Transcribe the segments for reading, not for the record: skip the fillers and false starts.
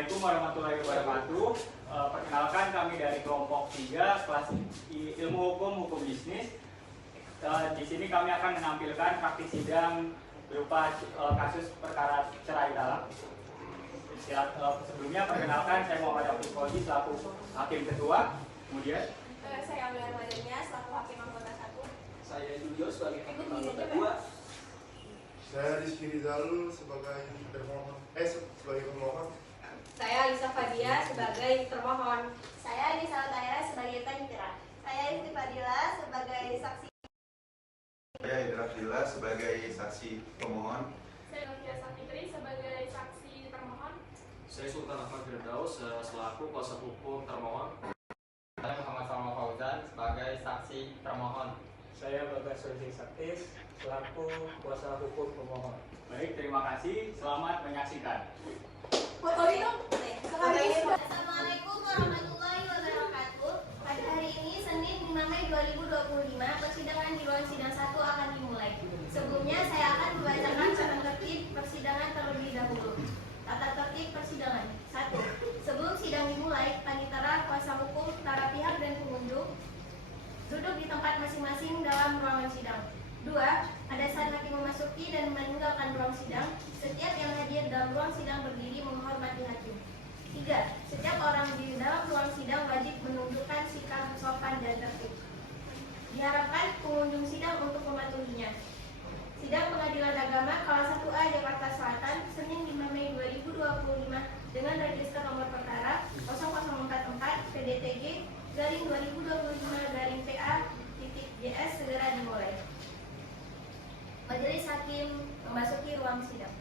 Assalamualaikum warahmatullahi wabarakatuh. Perkenalkan, kami dari kelompok 3 kelas ilmu hukum bisnis. Di sini kami akan menampilkan praktik sidang berupa kasus perkara cerai talak. Sebelumnya perkenalkan, saya Muhammad Abdul Qadir selaku hakim ketua. Kemudian saya Amel Madania selaku hakim anggota 1. Saya Julio sebagai hakim anggota 2. Saya Rizky Rizal sebagai pemohon. Saya Lisa Fadia sebagai termohon. Saya Lisa Taira sebagai panitera. Saya Isti Fadila sebagai saksi. Saya Indra Fila sebagai saksi pemohon. Saya Novia Safitri sebagai saksi termohon. Saya Sultan Ahmad Firdaus selaku kuasa hukum termohon. saya Muhammad Salma Fauzan sebagai saksi termohon. Saya Bagas Soji Saktis selaku kuasa hukum pemohon. Baik, terima kasih. Selamat menyaksikan. Assalamualaikum warahmatullahi wabarakatuh. Pada hari ini Senin 5 Mei 2025, persidangan di ruang sidang 1 akan dimulai. Sebelumnya saya akan membacakan tata tertib persidangan terlebih dahulu. Tata tertib persidangan 1. Sebelum sidang dimulai, panitera, kuasa hukum, para pihak dan pengunjung duduk di tempat masing-masing dalam ruangan sidang. 2. Pada saat hakim memasuki dan meninggalkan ruang sidang, setiap yang hadir dalam ruang sidang berdiri menghormati hakim. 3. Setiap orang di dalam ruang sidang wajib menunjukkan sikap sopan dan tertib. Diharapkan pengunjung sidang untuk mematuhinya. Sidang Pengadilan Agama Kelas 1A Jakarta Selatan, Senin 5 Mei 2025 dengan register nomor perkara 0044 PDTG garing 2025 garing PA.JS segera dimulai. Majelis Hakim memasuki ruang sidang.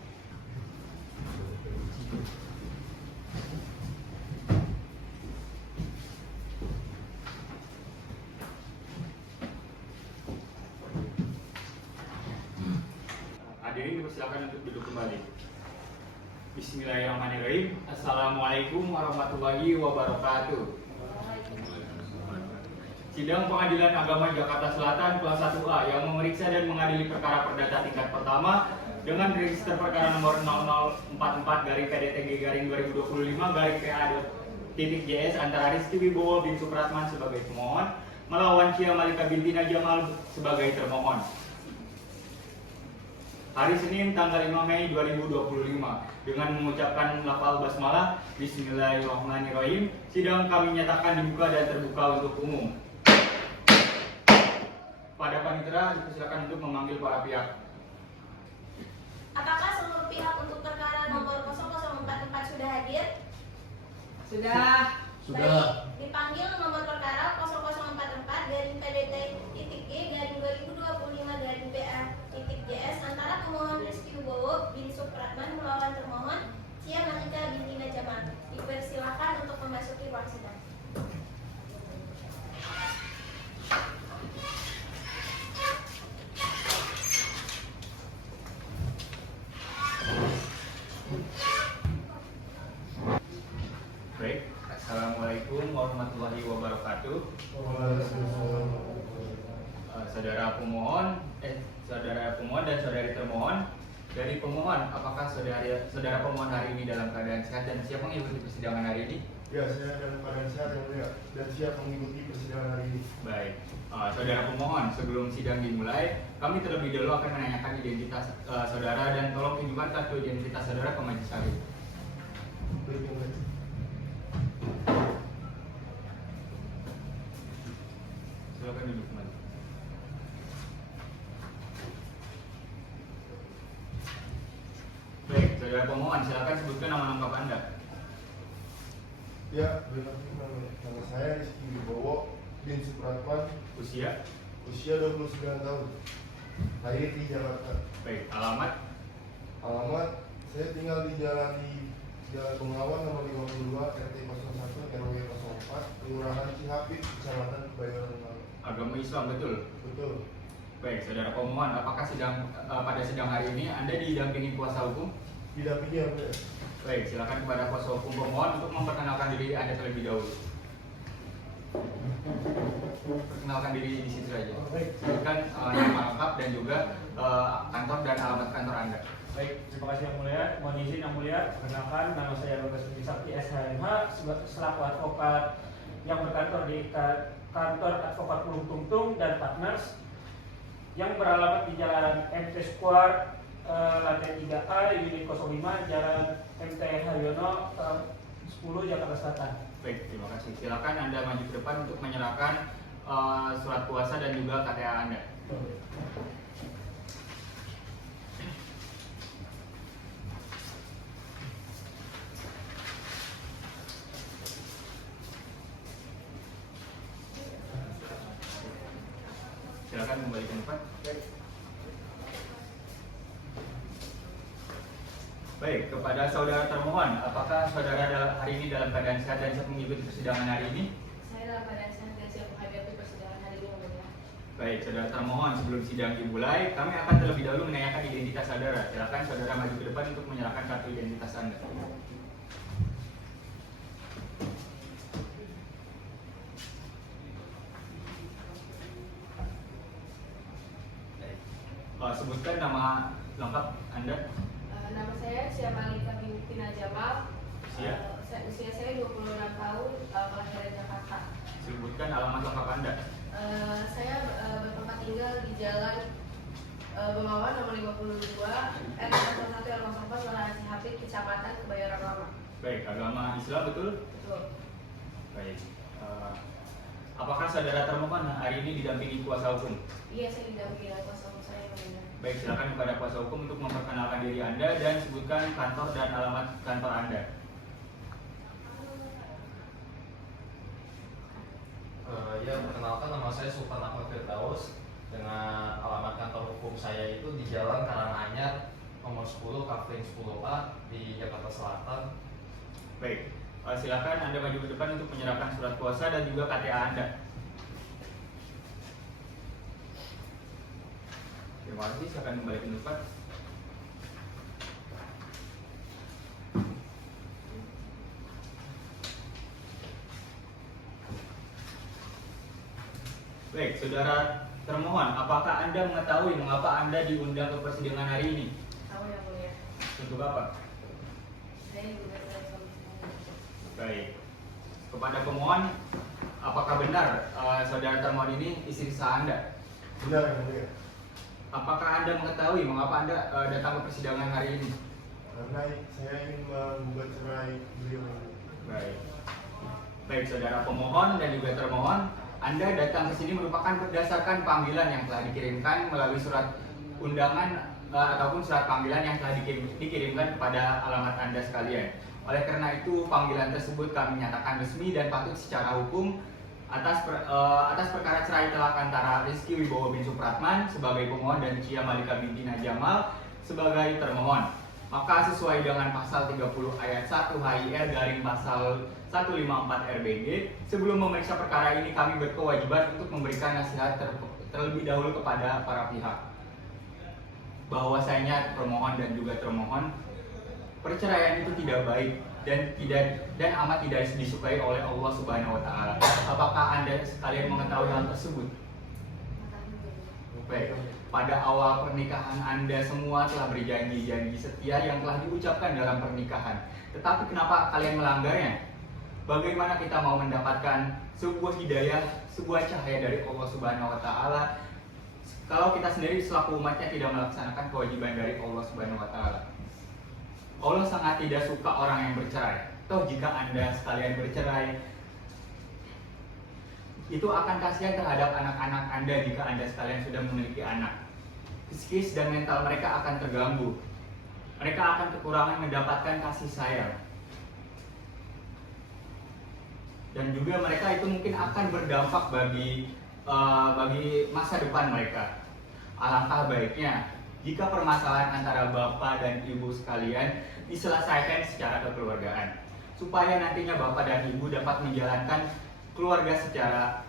Hadirin dipersilakan untuk duduk kembali. Bismillahirrahmanirrahim. Assalamualaikum warahmatullahi wabarakatuh. Sidang Pengadilan Agama Jakarta Selatan kelas 1A yang memeriksa dan mengadili perkara perdata tingkat pertama dengan register perkara nomor 0044 garing PDTG garing 2025 garing PA.JS antara Rizky Wibowo bin Supratman sebagai pemohon melawan Cia Malika binti Najamal sebagai termohon. Hari Senin tanggal 5 Mei 2025 dengan mengucapkan lafal basmalah Bismillahirrahmanirrahim, sidang kami nyatakan dibuka dan terbuka untuk umum. Pada panitera dipersilakan untuk memanggil para pihak. Apakah seluruh pihak untuk perkara nomor 0044 sudah hadir? Sudah. Baik, dipanggil nomor perkara 0044 garing PDT.G garing 2025 garing PA.JS antara pemohon Rizky Wibowo bin Supratman melawan termohon Cia Malika binti Najamal. Dipersilakan untuk memasuki ruang sidang. Baik, Assalamualaikum warahmatullahi wabarakatuh. Saudara pemohon dan saudari termohon. Dari pemohon, apakah saudara pemohon hari ini dalam keadaan sehat dan siap mengikuti persidangan hari ini? Ya, saya dalam keadaan sehat yang mulia dan siap mengikuti persidangan hari ini. Baik, saudara pemohon, sebelum sidang dimulai, kami terlebih dahulu akan menanyakan identitas saudara dan tolong tunjukkan kartu identitas saudara ke majelis hakim. Silakan duduk kembali. Baik, saudara pemohon, silakan sebutkan nama lengkap Anda. Ya, nama saya Rizky Wibowo bin Supratman, Usia? usia 29 tahun, lahir di Jakarta. Baik, alamat? Alamat, saya tinggal di Jalan Bengawan nomor 52 RT 01 RW 04 Kelurahan Cihapit, Kecamatan Kebayoran Lama. Agama Islam, betul? Betul. Baik, saudara pemohon, apakah pada sidang hari ini Anda didampingi kuasa hukum? Didampingi yang mulia. Baik, silakan kepada kuasa hukum pemohon untuk memperkenalkan diri Anda terlebih dahulu. Perkenalkan diri di situ saja. Sebutkan nama lengkap dan juga kantor dan alamat kantor Anda. Baik, terima kasih yang mulia. Mohon izin yang mulia, perkenalkan nama saya Bagas Budi Sakti SHMH selaku advokat yang berkantor di kantor advokat Pulung Tungtung dan Partners yang beralamat di Jalan MT Square lantai 3A unit 05 Jalan MT Haryono 10 Jakarta Selatan. Baik, terima kasih. Silakan Anda maju ke depan untuk menyerahkan surat kuasa dan juga KTA Anda. Silakan kembali ke depan. Baik, kepada saudara termohon, apakah saudara hari ini dalam keadaan sehat dan siap mengikuti persidangan hari ini? Saya dalam keadaan sehat dan siap menghadapi persidangan hari ini, Yang Mulia. Baik, saudara termohon, sebelum sidang dimulai, kami akan terlebih dahulu menanyakan identitas saudara. Silakan saudara maju ke depan untuk menyerahkan kartu identitas Anda. Sebutkan nama lengkap Anda. Nama saya Syamalika binti Najamal. Usia? Usia saya 26 tahun, kelahiran Jakarta. Sebutkan alamat lengkap Anda. Saya bertempat tinggal di Jalan Bengawan nomor 52 R01 R04 Kelurahan Cihapit, Kecamatan Kebayoran Lama. Baik, agama Islam betul? Betul. Baik. Apakah saudara termohon hari ini didampingi kuasa hukum? Iya, saya didampingi oleh kuasa hukum saya, Yang Mulia. Baik, silakan kepada kuasa hukum untuk memperkenalkan diri Anda dan sebutkan kantor dan alamat kantor Anda. Ya, perkenalkan nama saya Sultan Ahmad Firdaus. Dengan alamat kantor hukum saya itu di Jalan Karanganyar nomor 10 Kafling 10A di Jakarta Selatan. Baik, silakan Anda maju ke depan untuk menyerahkan surat kuasa dan juga KTA Anda. Terima kasih, silakan kembali ke depan. Baik, saudara termohon, apakah Anda mengetahui mengapa Anda diundang ke persidangan hari ini? Tahu, Yang Mulia. Untuk apa? Saya juga dari suami saya. Baik. Kepada pemohon, apakah benar saudara termohon ini istri sah Anda? Benar yang mulia. Apakah Anda mengetahui mengapa Anda datang ke persidangan hari ini? Karena saya ingin menggugat cerai beliau. Baik. Baik, saudara pemohon dan juga termohon, Anda datang ke sini merupakan berdasarkan panggilan yang telah dikirimkan melalui surat undangan ataupun surat panggilan yang telah dikirimkan kepada alamat Anda sekalian. Oleh karena itu, panggilan tersebut kami nyatakan resmi dan patut secara hukum atas perkara cerai telak antara Rizky Wibowo bin Supratman sebagai pemohon dan Cia Malika binti Najamal sebagai termohon. Maka sesuai dengan pasal 30 ayat 1 HIR garing pasal 154 RBG, sebelum memeriksa perkara ini kami berkewajiban untuk memberikan nasihat terlebih dahulu kepada para pihak. Bahwasanya pemohon dan juga termohon, perceraian itu tidak baik dan amat tidak disukai oleh Allah Subhanahu wa taala. Apakah Anda sekalian mengetahui hal tersebut? Baik. Pada awal pernikahan Anda semua telah berjanji-janji setia yang telah diucapkan dalam pernikahan. Tetapi kenapa kalian melanggarnya? Bagaimana kita mau mendapatkan sebuah hidayah, sebuah cahaya dari Allah Subhanahu wa taala kalau kita sendiri selaku umatnya tidak melaksanakan kewajiban dari Allah Subhanahu wa taala? Allah sangat tidak suka orang yang bercerai. Toh jika Anda sekalian bercerai, itu akan kasihan terhadap anak-anak Anda jika Anda sekalian sudah memiliki anak. Psikis dan mental mereka akan terganggu. Mereka akan kekurangan mendapatkan kasih sayang. Dan juga mereka itu mungkin akan berdampak bagi masa depan mereka. Alangkah baiknya jika permasalahan antara bapak dan ibu sekalian diselesaikan secara kekeluargaan, supaya nantinya bapak dan ibu dapat menjalankan keluarga secara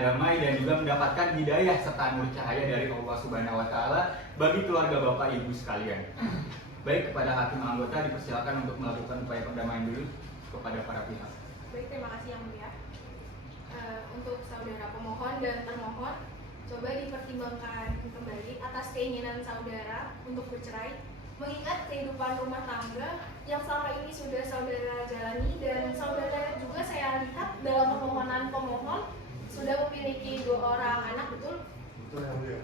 damai dan juga mendapatkan hidayah serta nur cahaya dari Allah Subhanahu wa taala bagi keluarga bapak ibu sekalian. Baik, kepada hakim anggota dipersilakan untuk melakukan upaya perdamaian dulu kepada para pihak. Baik, terima kasih Yang Mulia. Untuk saudara pemohon dan termohon, coba dipertimbangkan kembali atas keinginan saudara untuk bercerai, mengingat kehidupan rumah tangga yang selama ini sudah saudara jalani, dan saudara juga saya lihat dalam permohonan pemohon sudah memiliki 2 orang anak, betul? Betul yang mulia.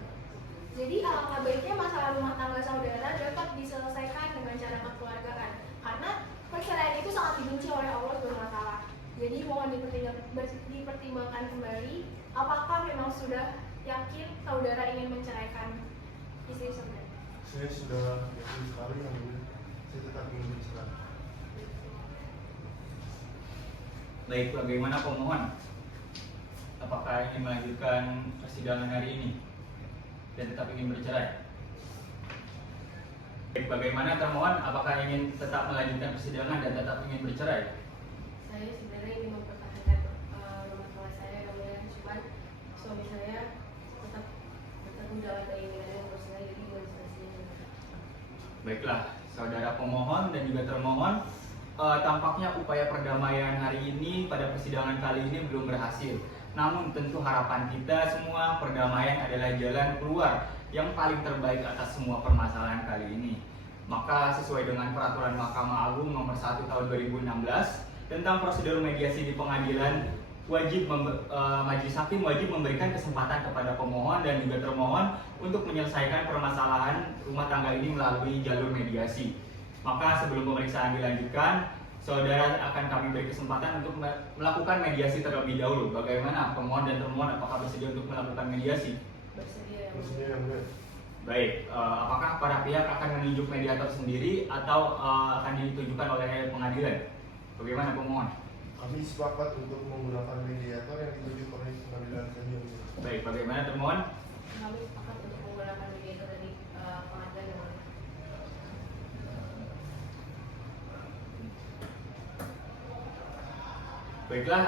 Jadi alangkah baiknya masalah rumah tangga saudara dapat diselesaikan dengan cara kekeluargaan, karena perceraian itu sangat dibenci oleh Allah SWT. Jadi mohon dipertimbangkan kembali apakah memang sudah yakin saudara ingin menceraikan istri saudara. Saya sudah yakin sekali yang mulia. Saya tetap ingin bercerai. Baik, bagaimana pemohon? Apakah ingin melanjutkan persidangan hari ini dan tetap ingin bercerai? Baik, bagaimana termohon? Apakah ingin tetap melanjutkan persidangan dan tetap ingin bercerai? Saya sebenarnya ingin mempertahankan rumah tangga saya, namun cuman suami saya tetap menjalankan keinginannya bercerai, jadi belum selesai. Baiklah, saudara pemohon dan juga termohon, tampaknya upaya perdamaian hari ini pada persidangan kali ini belum berhasil. Namun tentu harapan kita semua perdamaian adalah jalan keluar yang paling terbaik atas semua permasalahan kali ini. Maka sesuai dengan peraturan Mahkamah Agung nomor 1 tahun 2016 tentang prosedur mediasi di pengadilan, majelis hakim wajib memberikan kesempatan kepada pemohon dan juga termohon untuk menyelesaikan permasalahan rumah tangga ini melalui jalur mediasi. Maka sebelum pemeriksaan dilanjutkan, saudara akan kami beri kesempatan untuk melakukan mediasi terlebih dahulu. Bagaimana pemohon dan termohon, apakah bersedia untuk melakukan mediasi? Bersedia. Bersedia yang mulia. Baik, apakah para pihak akan menunjuk mediator sendiri atau akan ditunjukkan oleh pengadilan? Bagaimana pemohon? Kami sepakat untuk menggunakan mediator yang ditunjuk oleh pengadilan saja. yang mulia. Baik, bagaimana termohon? Kami sepakat untuk menggunakan mediator dari pengadilan. Baiklah,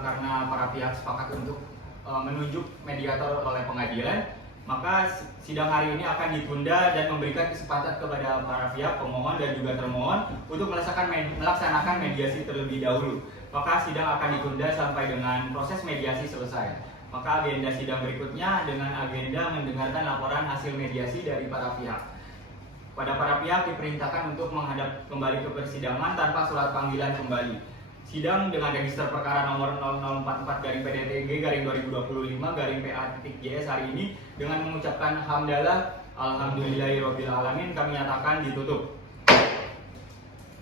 karena para pihak sepakat untuk menunjuk mediator oleh pengadilan, maka sidang hari ini akan ditunda dan memberikan kesempatan kepada para pihak pemohon dan juga termohon untuk melaksanakan mediasi terlebih dahulu. Maka sidang akan ditunda sampai dengan proses mediasi selesai. Maka agenda sidang berikutnya dengan agenda mendengarkan laporan hasil mediasi dari para pihak. Pada para pihak diperintahkan untuk menghadap kembali ke persidangan tanpa surat panggilan kembali. Sidang dengan register perkara nomor 0044-PDTG-2025-PA.JS hari ini dengan mengucapkan hamdalah alhamdulillahirobbilalamin kami nyatakan ditutup.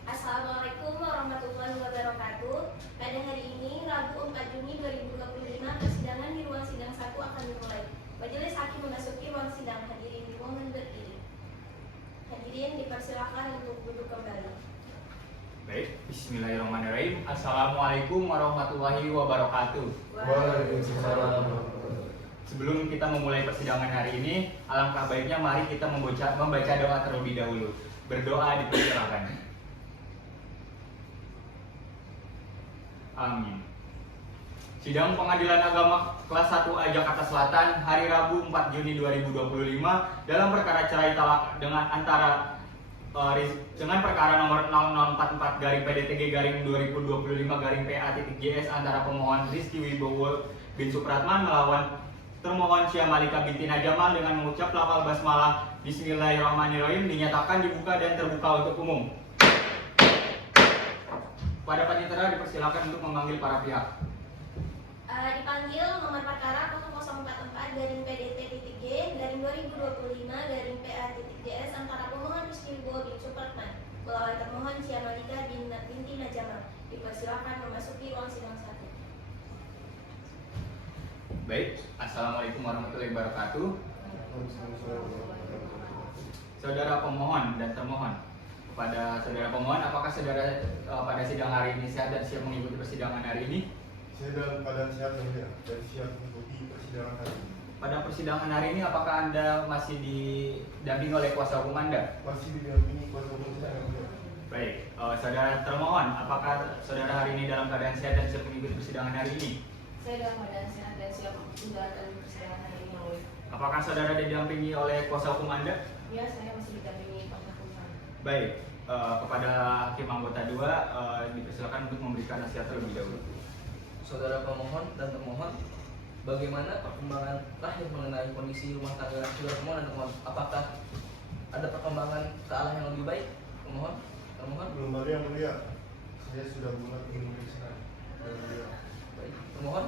Assalamualaikum warahmatullahi wabarakatuh. Pada hari ini, Rabu 4 Juni 2025, persidangan di ruang sidang 1 akan dimulai. Majelis hakim memasuki ruang sidang. Hadirin dimohon berdiri. Hadirin dipersilakan untuk duduk kembali. Baik, bismillahirrahmanirrahim. Assalamualaikum warahmatullahi wabarakatuh. Waalaikumsalam. Sebelum kita memulai persidangan hari ini, alangkah baiknya mari kita membaca doa terlebih dahulu. Berdoa dipersilakan. Amin. Sidang Pengadilan Agama kelas 1A Jakarta Selatan hari Rabu 4 Juni 2025 dalam perkara cerai talak dengan perkara nomor 0044-PDTG-2025-PA.JS antara pemohon Rizky Wibowo bin Supratman melawan termohon Syah Malika binti Najamal dengan mengucap lafal basmalah Bismillahirrahmanirrahim dinyatakan dibuka dan terbuka untuk umum. Pada panitera dipersilakan untuk memanggil para pihak. Dipanggil nomor perkara 0044-PDT-G-2025-PA.JS antara pemohon Rizky Wibowo bin Supratman melawan termohon Syah Malika binti Najamal. Dipersilakan memasuki ruang sidang 1. Baik, assalamualaikum warahmatullahi wabarakatuh. Saudara pemohon dan termohon, kepada saudara pemohon, apakah saudara pada sidang hari ini sehat dan siap mengikuti persidangan hari ini? Saya dalam keadaan sehat yang mulia dan siap mengikuti persidangan hari ini. Pada persidangan hari ini, apakah Anda masih didampingi oleh kuasa hukum Anda? Masih didampingi kuasa hukum saya yang mulia. Baik, saudara termohon, apakah saudara hari ini dalam keadaan sehat dan siap mengikuti persidangan hari ini? Saya dalam keadaan sehat dan siap menjalankan persidangan hari ini, yang mulia. Apakah saudara didampingi oleh kuasa hukum Anda? Ya, saya masih didampingi kuasa hukum saya. Baik, kepada hakim anggota 2 dipersilakan untuk memberikan nasihat terlebih dahulu. Saudara pemohon dan termohon, bagaimana perkembangan terakhir mengenai kondisi rumah tangga saudara pemohon dan termohon? Apakah ada perkembangan ke arah yang lebih baik? Pemohon, termohon. Belum ada yang mulia. Saya sudah mulai memeriksa dan beliau. Baik, termohon.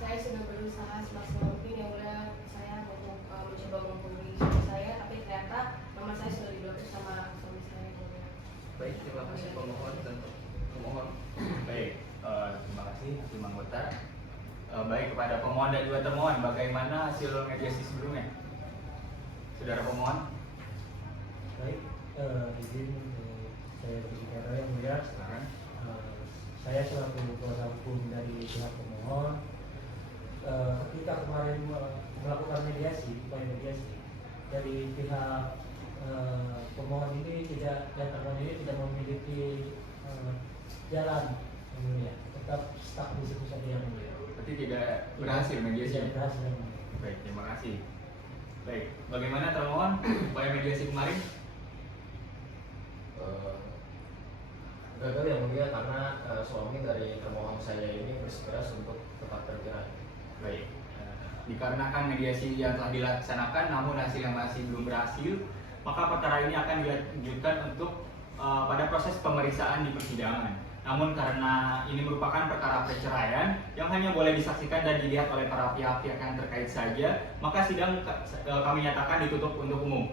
Saya sudah berusaha semaksimal mungkin yang mulia saya untuk mencoba menghubungi suami saya, tapi ternyata nomor saya sudah diblokir sama suami saya yang mulia. Baik, terima kasih pemohon dan termohon. Baik, terima kasih hakim anggota. Baik, kepada pemohon dan juga termohon, bagaimana hasil mediasi sebelumnya? Saudara pemohon, Baik, izin saya berbicara yang mulia. silakan. Saya selaku kuasa hukum dari pihak pemohon, ketika kemarin melakukan mediasi, upaya mediasi dari pihak pemohon ini tidak dan termohon ini tidak memiliki jalan yang mulia, tetap stuck di situ saja yang mulia. Berarti tidak berhasil mediasi? Tidak berhasil yang mulia. Baik, terima kasih. Baik, bagaimana termohon upaya mediasi kemarin? Gagal yang mulia karena suami dari termohon saya ini bersikeras untuk tetap bercerai. Baik, dikarenakan mediasi yang telah dilaksanakan namun hasil yang masih belum berhasil, maka perkara ini akan dilanjutkan untuk pada proses pemeriksaan di persidangan. Namun karena ini merupakan perkara perceraian yang hanya boleh disaksikan dan dilihat oleh para pihak-pihak yang terkait saja, maka sidang kami nyatakan ditutup untuk umum.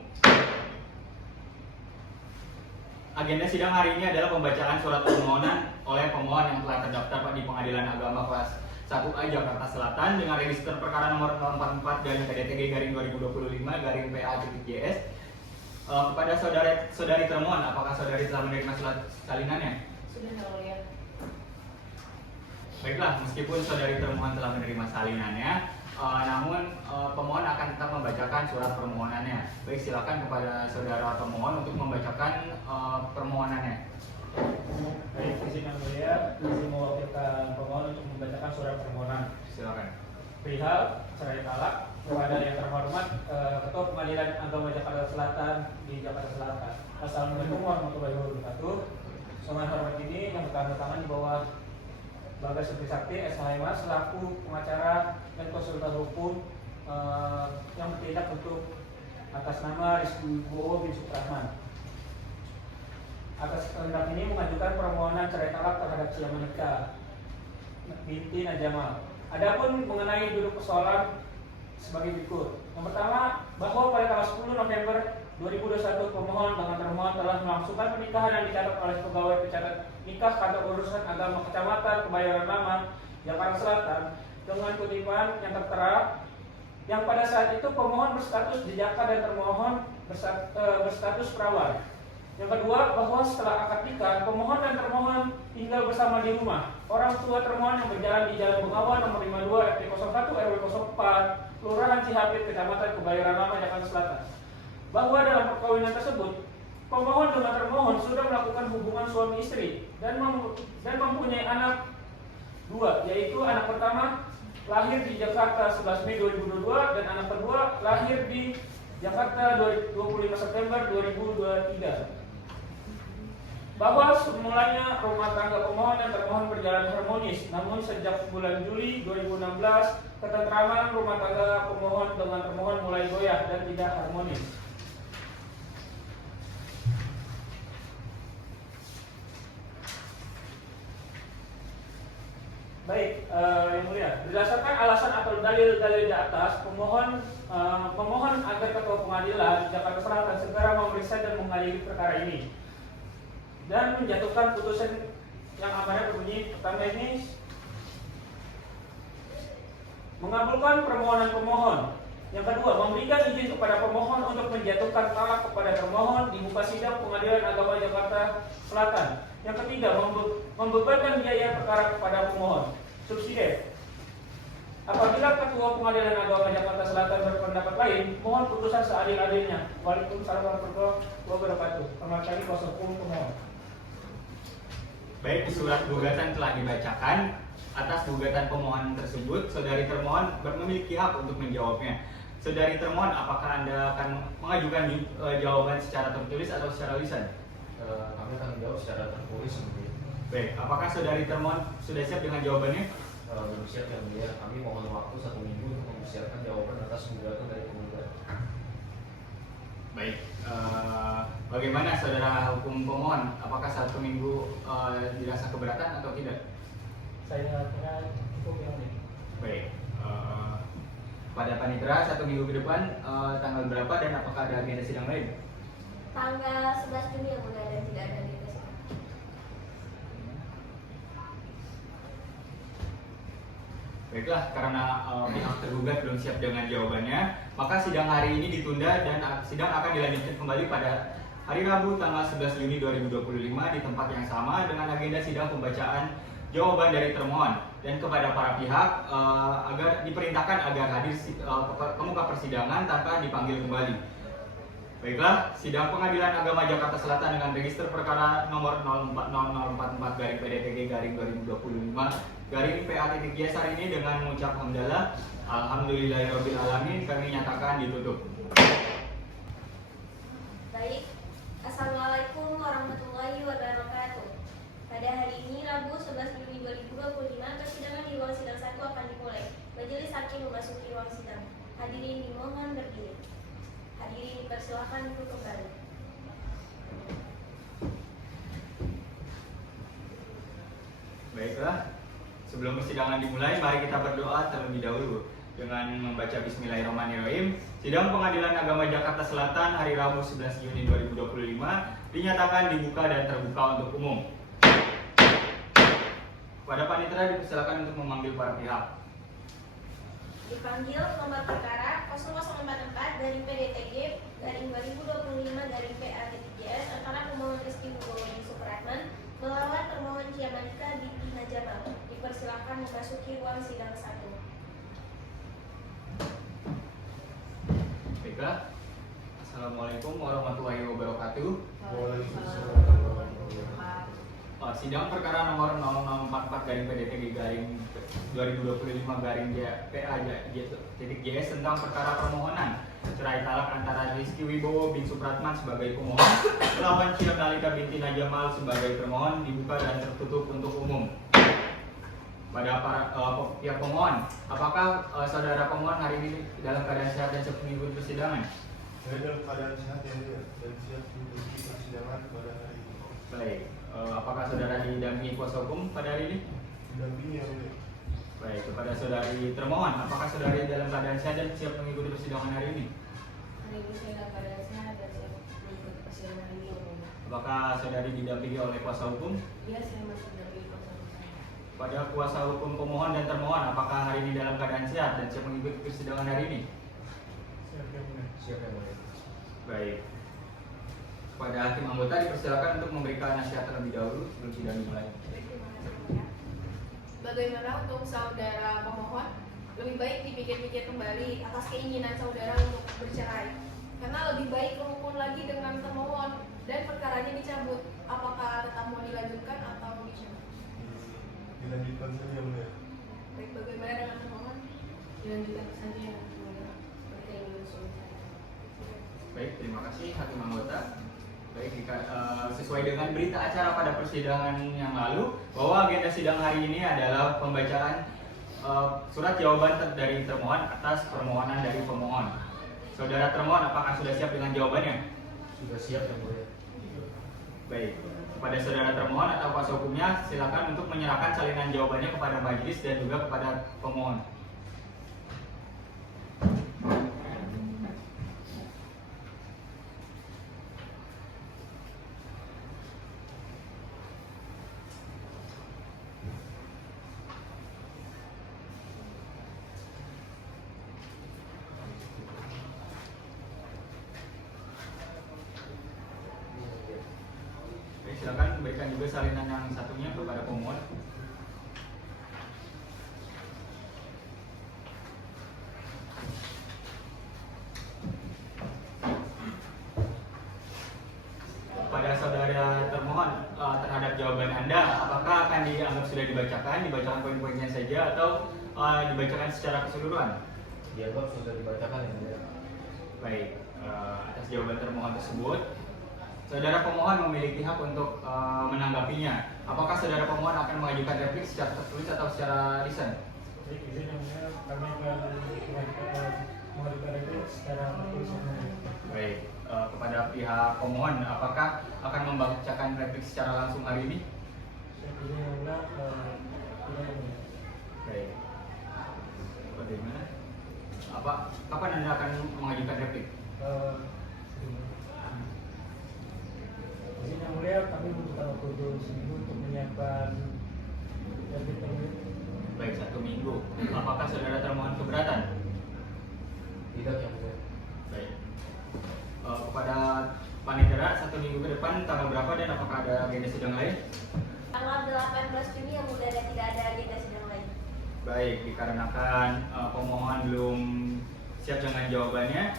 Agenda sidang hari ini adalah pembacaan surat permohonan oleh pemohon yang telah terdaftar di Pengadilan Agama kelas 1A Jakarta Selatan dengan register perkara nomor 044 garing PDTG garing 2025 garing PA.JS. Kepada saudari termohon, apakah saudari telah menerima surat salinannya? Sudah yang mulia. Baiklah, meskipun saudari termohon telah menerima salinannya, namun pemohon akan tetap membacakan surat permohonannya. Baik, silakan kepada saudara pemohon untuk membacakan permohonannya. Baik, izin yang mulia, izin mewakilkan pemohon untuk membacakan surat permohonan. Silakan. Perihal cerai talak kepada yang terhormat Ketua Pengadilan Agama Jakarta Selatan di Jakarta Selatan. Assalamualaikum warahmatullahi wabarakatuh. Dengan hormat ini yang bertanda di bawah Bagas Sutrisakti SHMH selaku pengacara dan konsultan hukum yang bertindak untuk atas nama Rizky Wibowo bin Suprahman. Atas kehendak ini mengajukan permohonan cerai talak terhadap si yang menikah binti Najamal. Adapun mengenai duduk persoalan sebagai berikut. Yang pertama, bahwa pada tanggal 10 November 2021 pemohon dengan termohon telah melangsungkan pernikahan yang dicatat oleh pegawai pencatat nikah kantor urusan agama Kecamatan Kebayoran Lama, Jakarta Selatan dengan kutipan yang tertera yang pada saat itu pemohon berstatus dijaka dan termohon berstatus perawan. Yang kedua, bahwa setelah akad nikah, pemohon dan termohon tinggal bersama di rumah. Orang tua termohon yang berjalan di Jalan Bengawan nomor 52 RT 01 RW 04 Kelurahan Cihapit, Kecamatan Kebayoran Lama, Jakarta Selatan. Bahwa dalam perkawinan tersebut, pemohon dengan termohon sudah melakukan hubungan suami istri dan mempunyai anak dua, yaitu anak pertama lahir di Jakarta 11 Mei 2022 dan anak kedua lahir di Jakarta 25 September 2023. Bahwa semulanya rumah tangga pemohon dan termohon berjalan harmonis, namun sejak bulan Juli 2016 ketentraman rumah tangga pemohon dengan termohon mulai goyah dan tidak harmonis. Baik, yang mulia, berdasarkan alasan atau dalil-dalil di atas, pemohon agar Ketua Pengadilan Jakarta Selatan segera memeriksa dan mengadili perkara ini dan menjatuhkan putusan yang amannya berbunyi pertama ini mengabulkan permohonan pemohon. Yang kedua, memberikan izin kepada pemohon untuk menjatuhkan talak kepada termohon di muka sidang Pengadilan Agama Jakarta Selatan. Yang ketiga, membebankan biaya perkara kepada pemohon. Subsidiar. Apabila Ketua Pengadilan Agama Jakarta Selatan berpendapat lain, mohon putusan seadil-adilnya. Waalaikumsalam warahmatullahi wabarakatuh. Selamat pagi, kuasa hukum pemohon. Baik, surat gugatan telah dibacakan. Atas gugatan pemohon tersebut, saudari termohon memiliki hak untuk menjawabnya. Saudari termohon, apakah Anda akan mengajukan jawaban secara tertulis atau secara lisan? Kami akan menjawab secara tertulis. Baik, apakah saudari termohon sudah siap dengan jawabannya? belum siap yang mulia. Kami mohon waktu 1 minggu untuk mempersiapkan jawaban atas gugatan dari penggugat. Baik, bagaimana saudara hukum pemohon? Apakah 1 minggu dirasa keberatan atau tidak? Saya kira cukup yang ini. Baik, pada panitera 1 minggu ke depan tanggal berapa dan apakah ada agenda sidang lain? Tanggal 11 Juni yang mulia dan tidak ada agenda sidang. Baiklah, karena pihak tergugat belum siap dengan jawabannya, maka sidang hari ini ditunda dan sidang akan dilanjutkan kembali pada hari Rabu tanggal 11 Juni 2025 di tempat yang sama dengan agenda sidang pembacaan jawaban dari termohon dan kepada para pihak agar diperintahkan agar hadir ke muka persidangan tanpa dipanggil kembali. Baiklah, sidang Pengadilan Agama Jakarta Selatan dengan register perkara nomor 040044/2025/PA.JS hari ini dengan mengucap hamdalah alhamdulillahirobbilalamin kami nyatakan ditutup. Baik, Assalamualaikum warahmatullahi wabarakatuh. Pada hari ini Rabu 11 Juni 2025 persidangan di ruang sidang 1 akan dimulai. Majelis hakim memasuki ruang sidang. Hadirin dimohon berdiri. Hadirin dipersilakan untuk kembali. Baiklah, sebelum persidangan dimulai, mari kita berdoa terlebih dahulu dengan membaca Bismillahirrahmanirrahim. Sidang Pengadilan Agama Jakarta Selatan hari Rabu 11 Juni 2025 dinyatakan dibuka dan terbuka untuk umum. Kepada panitera dipersilakan untuk memanggil para pihak. Dipanggil nomor perkara 0044 dari PDTG garing 2025 garing PA.JS antara pemohon Rizky Wibowo bin Supratman melawan termohon Ciamanika Binti Najamal. Dipersilakan memasuki ruang sidang 1. Baiklah, Assalamualaikum warahmatullahi wabarakatuh. Waalaikumsalam warahmatullahi wabarakatuh. Sidang perkara nomor 0044/2025/PA.JS tentang perkara permohonan cerai talak antara Rizky Wibowo bin Supratman sebagai pemohon melawan Ciamanika Binti Najamal sebagai termohon dibuka dan tertutup untuk umum. Pada para pihak pemohon, apakah saudara pemohon hari ini dalam keadaan sehat dan siap mengikuti persidangan? Saya dalam keadaan sehat yang mulia dan siap mengikuti persidangan pada hari ini. Baik, apakah saudara didampingi kuasa hukum pada hari ini? Didampingi yang mulia. Baik, kepada saudari termohon, apakah saudari dalam keadaan sehat dan siap mengikuti persidangan hari ini? Hari ini saya dalam keadaan sehat dan siap mengikuti persidangan hari ini. Apakah saudari didampingi oleh kuasa hukum? Iya, saya masih didampingi kuasa hukum saya. Pada kuasa hukum pemohon dan termohon, apakah hari ini dalam keadaan sehat dan siap mengikuti persidangan hari ini? Siap yang mulia. Siap yang mulia. Baik. Kepada hakim anggota dipersilakan untuk memberikan nasihat terlebih dahulu sebelum sidang dimulai. Terima kasih ya. Bagaimana untuk saudara pemohon? Lebih baik dipikir-pikir kembali atas keinginan saudara untuk bercerai. Karena lebih baik berhubung lagi dengan termohon dan perkaranya dicabut. Apakah tetap mau dilanjutkan atau dicabut? Dilanjutkan saja yang mulia. Baik, bagaimana dengan termohon? Dilanjutkan saja ya. Seperti yang diusul saya. Baik, terima kasih hakim anggota. Baik, sesuai dengan berita acara pada persidangan yang lalu bahwa agenda sidang hari ini adalah pembacaan surat jawaban dari termohon atas permohonan dari pemohon. Saudara termohon, apakah sudah siap dengan jawabannya? Sudah siap yang mulia. Baik, kepada saudara termohon atau kuasa hukumnya silakan untuk menyerahkan salinan jawabannya kepada majelis dan juga kepada pemohon. Baik, silakan berikan juga salinan yang satunya kepada pemohon. Pada saudara termohon terhadap jawaban Anda, apakah akan dianggap sudah dibacakan poin-poinnya saja atau dibacakan secara keseluruhan? Dianggap sudah dibacakan yang mulia. Baik, atas jawaban termohon tersebut, saudara pemohon memiliki hak untuk menanggapinya. Apakah saudara pemohon akan mengajukan replik secara tertulis atau secara lisan? Baik, izin yang mulia, kami akan mengajukan replik secara tertulis. Baik, kepada pihak pemohon, apakah akan membacakan replik secara langsung hari ini? Izin yang mulia, tidak yang mulia. Baik. Bagaimana? Kapan Anda akan mengajukan replik? Izin yang mulia, kami membutuhkan waktu seminggu untuk menyiapkan replik terlebih. Baik, 1 minggu. Apakah saudara termohon keberatan? Tidak yang mulia. Baik. Kepada panitera 1 minggu ke depan tanggal berapa dan apakah ada agenda sidang lain? Tanggal 18 Juni yang mulia dan tidak ada agenda sidang lain. Baik, dikarenakan pemohon belum siap dengan jawabannya,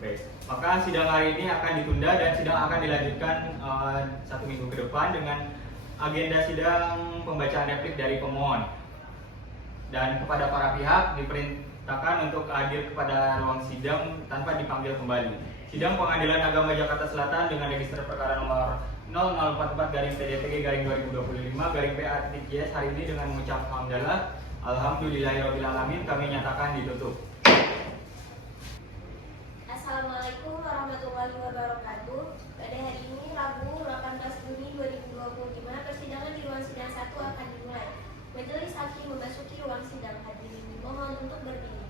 baik, maka sidang hari ini akan ditunda dan sidang akan dilanjutkan 1 minggu ke depan dengan agenda sidang pembacaan replik dari pemohon. Dan kepada para pihak diperintahkan untuk hadir kepada ruang sidang tanpa dipanggil kembali. Sidang Pengadilan Agama Jakarta Selatan dengan register perkara nomor 0044/PDTG/2025/PA-JS hari ini dengan mengucap hamdalah alhamdulillahirobbilalamin kami nyatakan ditutup. Assalamualaikum warahmatullahi wabarakatuh. Pada hari ini Rabu 18 Juni 2025 persidangan di ruang sidang 1 akan dimulai. Majelis hakim memasuki ruang sidang. Hadirin dimohon untuk berdiri.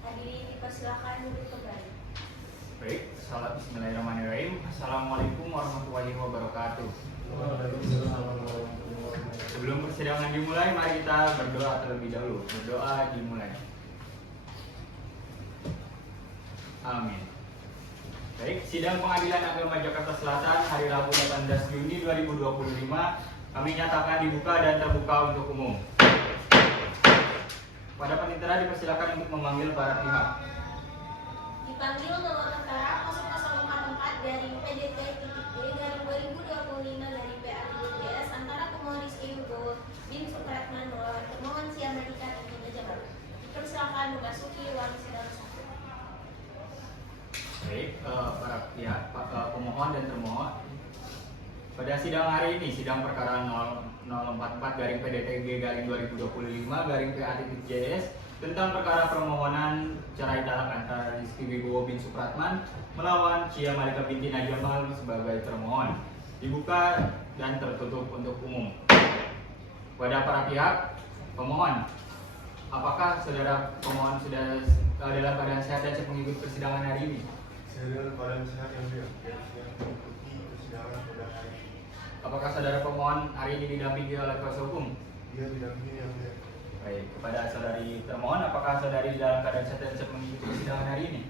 Hadirin dipersilakan duduk kembali. Baik, salam bismillahirrahmanirrahim. Assalamualaikum warahmatullahi wabarakatuh. Sebelum persidangan dimulai, mari kita berdoa terlebih dahulu. Berdoa dimulai. Amin. Baik, sidang Pengadilan Agama Jakarta Selatan hari Rabu 18 Juni 2025 kami nyatakan dibuka dan terbuka untuk umum. Pada panitera dipersilakan untuk memanggil para pihak. Dipanggil nomor perkara 0044 dari PDT-D/2025/PA-JS antara pemohon Rizky Wibowo bin Supratman melawan pemohon Sia Madika Ibnu Jamal. Dipersilakan memasuki ruang sidang 1. Baik, para pihak pemohon dan termohon. Pada sidang hari ini, sidang perkara 0044/PDTG/2025/PA-JS tentang perkara permohonan cerai talak antara Rizky Wibowo bin Supratman melawan Cia Malika binti Najamal sebagai termohon dibuka dan tertutup untuk umum. Pada para pihak pemohon, apakah saudara pemohon sudah dalam keadaan sehat dan siap mengikuti persidangan hari ini? Saya dalam keadaan sehat yang mulia dan siap mengikuti persidangan pada hari ini. Apakah saudara pemohon hari ini didampingi oleh kuasa hukum? Dia didampingi yang mulia. Baik, kepada saudari termohon, apakah saudari dalam keadaan sehat dan siap mengikuti persidangan hari ini?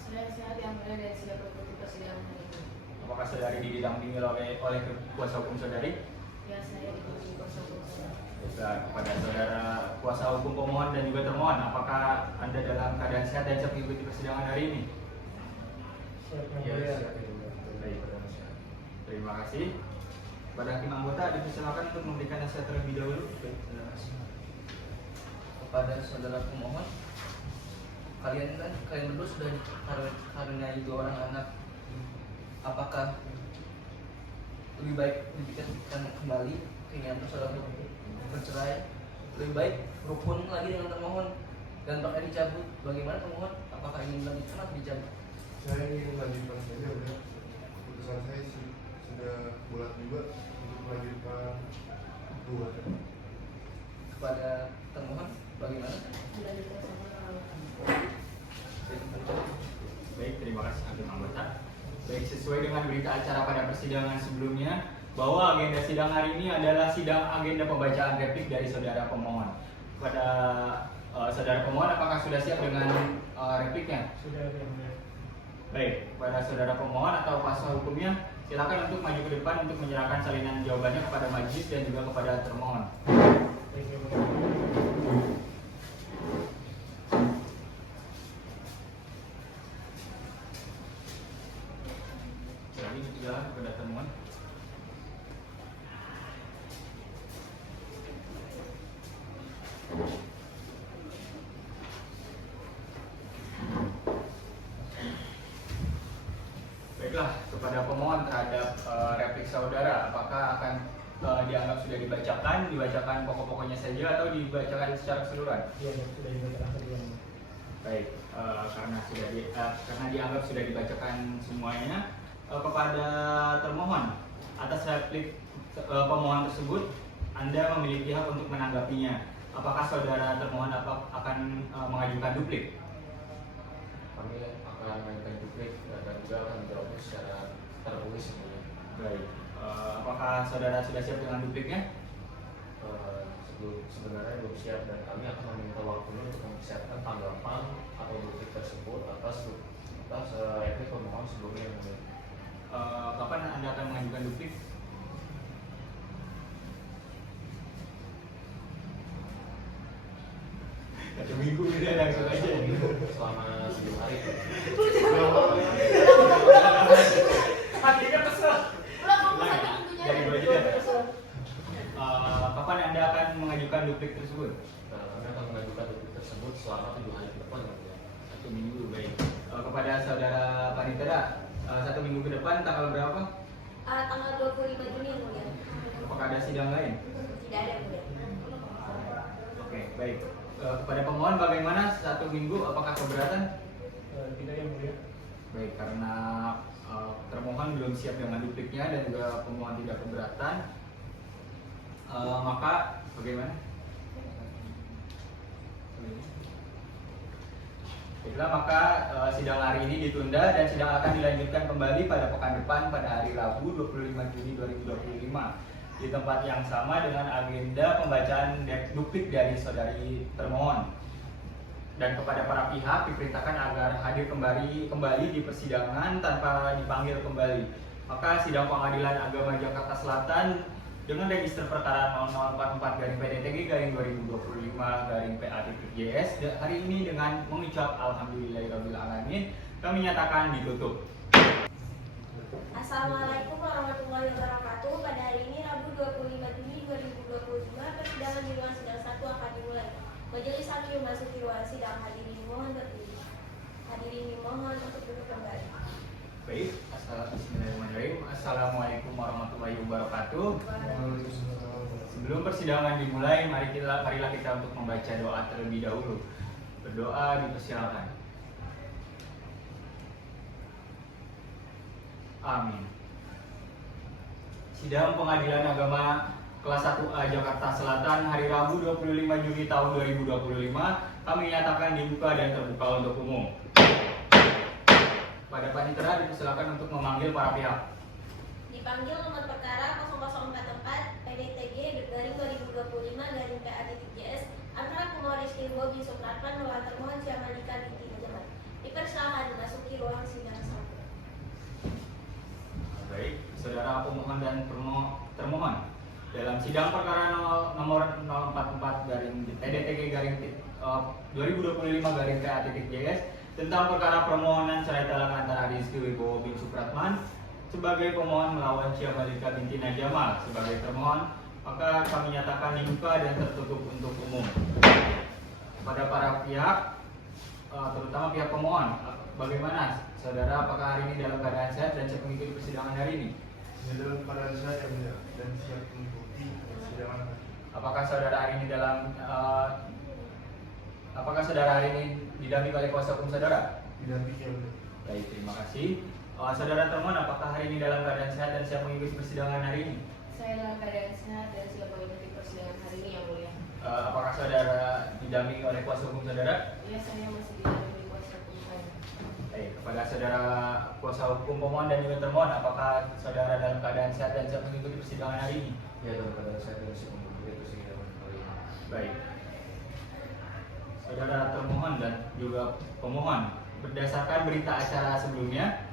Sudah sehat yang mulia dan siap mengikuti persidangan hari ini. Apakah saudari didampingi oleh kuasa hukum saudari? Ya, saya didampingi kuasa hukum saya. Baiklah, kepada saudara kuasa hukum pemohon dan juga termohon, apakah Anda dalam keadaan sehat dan siap mengikuti persidangan hari ini? Siap yang Ya, mulia. siap yang mulia. Baik. Terima kasih. Pada hakim anggota dipersilakan untuk memberikan nasihat terlebih dahulu. Terima kasih. Kepada saudara pemohon, kalian berdua sudah dikaruniai 2 orang anak. Apakah lebih baik dipikirkan kembali keinginan saudara untuk bercerai? Lebih baik rukun lagi dengan termohon dan pakai dicabut. Bagaimana termohon? Apakah ingin melanjutkan atau dicabut? Saya ingin melanjutkan saja udah. Keputusan saya sudah bulat juga untuk melanjutkan dua. Kepada termohon, bagaimana? Dilanjutkan saja kalau Baik, terima kasih hakim anggota. Baik, sesuai dengan berita acara pada persidangan sebelumnya, bahwa agenda sidang hari ini adalah sidang agenda pembacaan replik dari saudara pemohon. Kepada saudara pemohon, apakah sudah siap dengan repliknya? Sudah yang mulia. Baik, kepada saudara pemohon atau kuasa hukumnya, silakan untuk maju ke depan untuk menyerahkan salinan jawabannya kepada majelis dan juga kepada termohon. Baik, yang mulia. Lagi dijalan kepada termohon. Baiklah, kepada pemohon terhadap replik saudara, apakah akan dianggap sudah dibacakan pokok-pokoknya saja atau dibacakan secara keseluruhan? Iya, sudah dibacakan sebelum. Baik, karena dianggap sudah dibacakan semuanya, kepada termohon atas replik pemohon tersebut, Anda memiliki hak untuk menanggapinya. Apakah saudara termohon akan mengajukan duplik? Kami akan mengajukan duplik dan juga akan menjawabnya secara tertulis sebenarnya. Baik, apakah saudara sudah siap dengan dupliknya? Sebenarnya belum siap dan kami akan meminta waktunya untuk mempersiapkan tanggapan atau duplik tersebut atas replik pemohon sebelumnya. Kapan Anda akan mengajukan duplik? Satu minggu kita langsung aja. Selama 7 hari. Hatinya kesel. Ulang ngomong satu minggunya. Dari dua aja. Kapan Anda akan mengajukan duplik tersebut? Kami akan mengajukan duplik tersebut selama 7 hari ke depan. 1 minggu, baik. Kepada saudara Panitera, 1 minggu ke depan tanggal berapa? Tanggal 25 Juni mulia. Apakah ada sidang lain? Tidak ada mulia. Oke, baik. Kepada pemohon bagaimana 1 minggu? Apakah keberatan? Tidak yang mulia. Baik, karena termohon belum siap dengan dupliknya dan juga pemohon tidak keberatan, maka bagaimana? Baiklah, maka sidang hari ini ditunda dan sidang akan dilanjutkan kembali pada pekan depan pada hari Rabu 25 Juni 2025 di tempat yang sama dengan agenda pembacaan duplik dari saudari termohon. Dan kepada para pihak diperintahkan agar hadir kembali di persidangan tanpa dipanggil kembali. Maka sidang Pengadilan Agama Jakarta Selatan dengan register perkara 0044-PDTG-2025-PA.JS hari ini dengan mengucap alhamdulillahirabbil kami nyatakan ditutup. Assalamualaikum warahmatullahi wabarakatuh. Pada hari ini Rabu 25 Juni 2025 persidangan di ruang sidang 1 akan dimulai. Majelis hakim memasuki ruang sidang. Hadirin mohon berdiri. Hadirin mohon untuk duduk kembali. Baik, Bismillahirrahmanirrahim. Assalamualaikum warahmatullahi wabarakatuh. Sebelum persidangan dimulai, marilah kita untuk membaca doa terlebih dahulu. Berdoa dipersilakan. Amin. Sidang Pengadilan Agama kelas 1A Jakarta Selatan hari Rabu 25 Juni tahun 2025 kami nyatakan dibuka dan terbuka untuk umum. Pada Panitera dipersilakan untuk memanggil para pihak. Dipanggil nomor perkara 0044 PDTG garing 2025 PA.JS antara pemohon Rizky Bobi Supratman melawan termohon Syahmalika binti Najamah. Dipersilakan memasuki ruang sidang 1. Baik, saudara pemohon dan termohon dalam sidang perkara nomor 044 PDTG 2025 PA.JS tentang perkara permohonan cerai talak antara Rizky Wibowo bin Supratman sebagai pemohon melawan Syahmalika binti Najamah sebagai termohon, maka kami nyatakan dibuka dan tertutup untuk umum. Pada para pihak, terutama pihak pemohon, bagaimana saudara? Apakah hari ini dalam keadaan sehat dan siap mengikuti persidangan hari ini? Dalam keadaan sehat dan siap mengikuti persidangan. Apakah saudara hari ini didampingi oleh kuasa hukum saudara? Didampingi oleh. Baik, terima kasih. Saudara termohon, apakah hari ini dalam keadaan sehat dan siap mengikuti persidangan hari ini? Saya dalam keadaan sehat dan siap mengikuti persidangan hari ini yang mulia. Apakah saudara didampingi oleh kuasa hukum saudara? Ya, saya masih didampingi kuasa hukum saya. Baik, kepada saudara kuasa hukum pemohon dan juga termohon, apakah saudara dalam keadaan sehat dan siap mengikuti persidangan hari ini? Ya, dalam keadaan saya dan siap mengikuti persidangan hari ini. Baik. Saudara termohon dan juga pemohon, berdasarkan berita acara sebelumnya,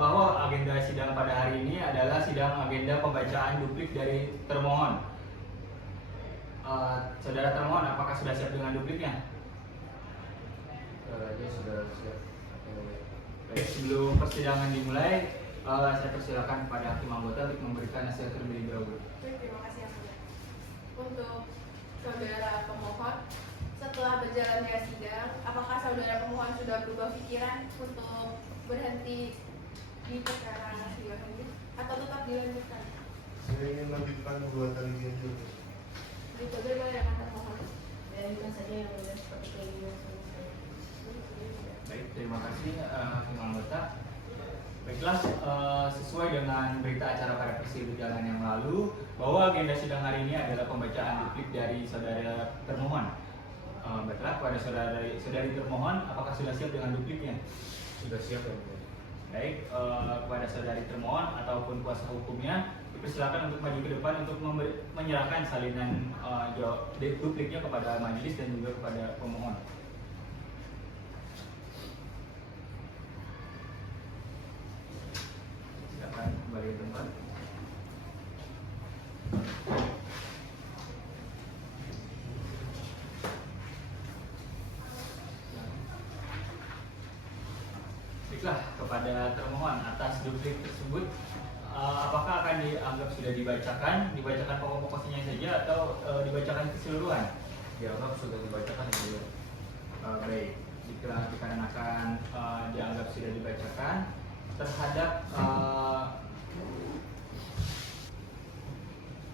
bahwa agenda sidang pada hari ini adalah sidang agenda pembacaan duplik dari termohon. Saudara termohon, apakah sudah siap dengan dupliknya? Ya, sudah siap. Baik, sebelum persidangan dimulai, saya persilakan kepada hakim anggota untuk memberikan nasihat terlebih dahulu. Terima kasih yang mulia. Untuk saudara pemohon, setelah berjalannya sidang, apakah saudara pemohon sudah berubah pikiran untuk berhenti di perkara sidang ini atau tetap dilanjutkan? Saya ingin lanjutkan 2 kali diajukan. Itu bagaimana yang akan mohon? Lanjutkan saja yang udah seperti kayak gini. Baik, terima kasih Hakim Anggota. Baiklah, sesuai dengan berita acara pada persidangan yang lalu, bahwa agenda sidang hari ini adalah pembacaan duplik dari saudara termohon. Baiklah, kepada saudari termohon, apakah sudah siap dengan dupliknya? Sudah siap ya mulia. Baik, kepada saudari termohon ataupun kuasa hukumnya, dipersilakan untuk maju ke depan untuk menyerahkan salinan dupliknya kepada majelis dan juga kepada pemohon. Silakan kembali ke tempat. Baiklah, kepada termohon atas duplik tersebut, apakah akan dianggap sudah dibacakan pokok-pokoknya saja atau dibacakan keseluruhan? Dianggap sudah dibacakan ya mulia. Baik, dikarenakan dianggap sudah dibacakan terhadap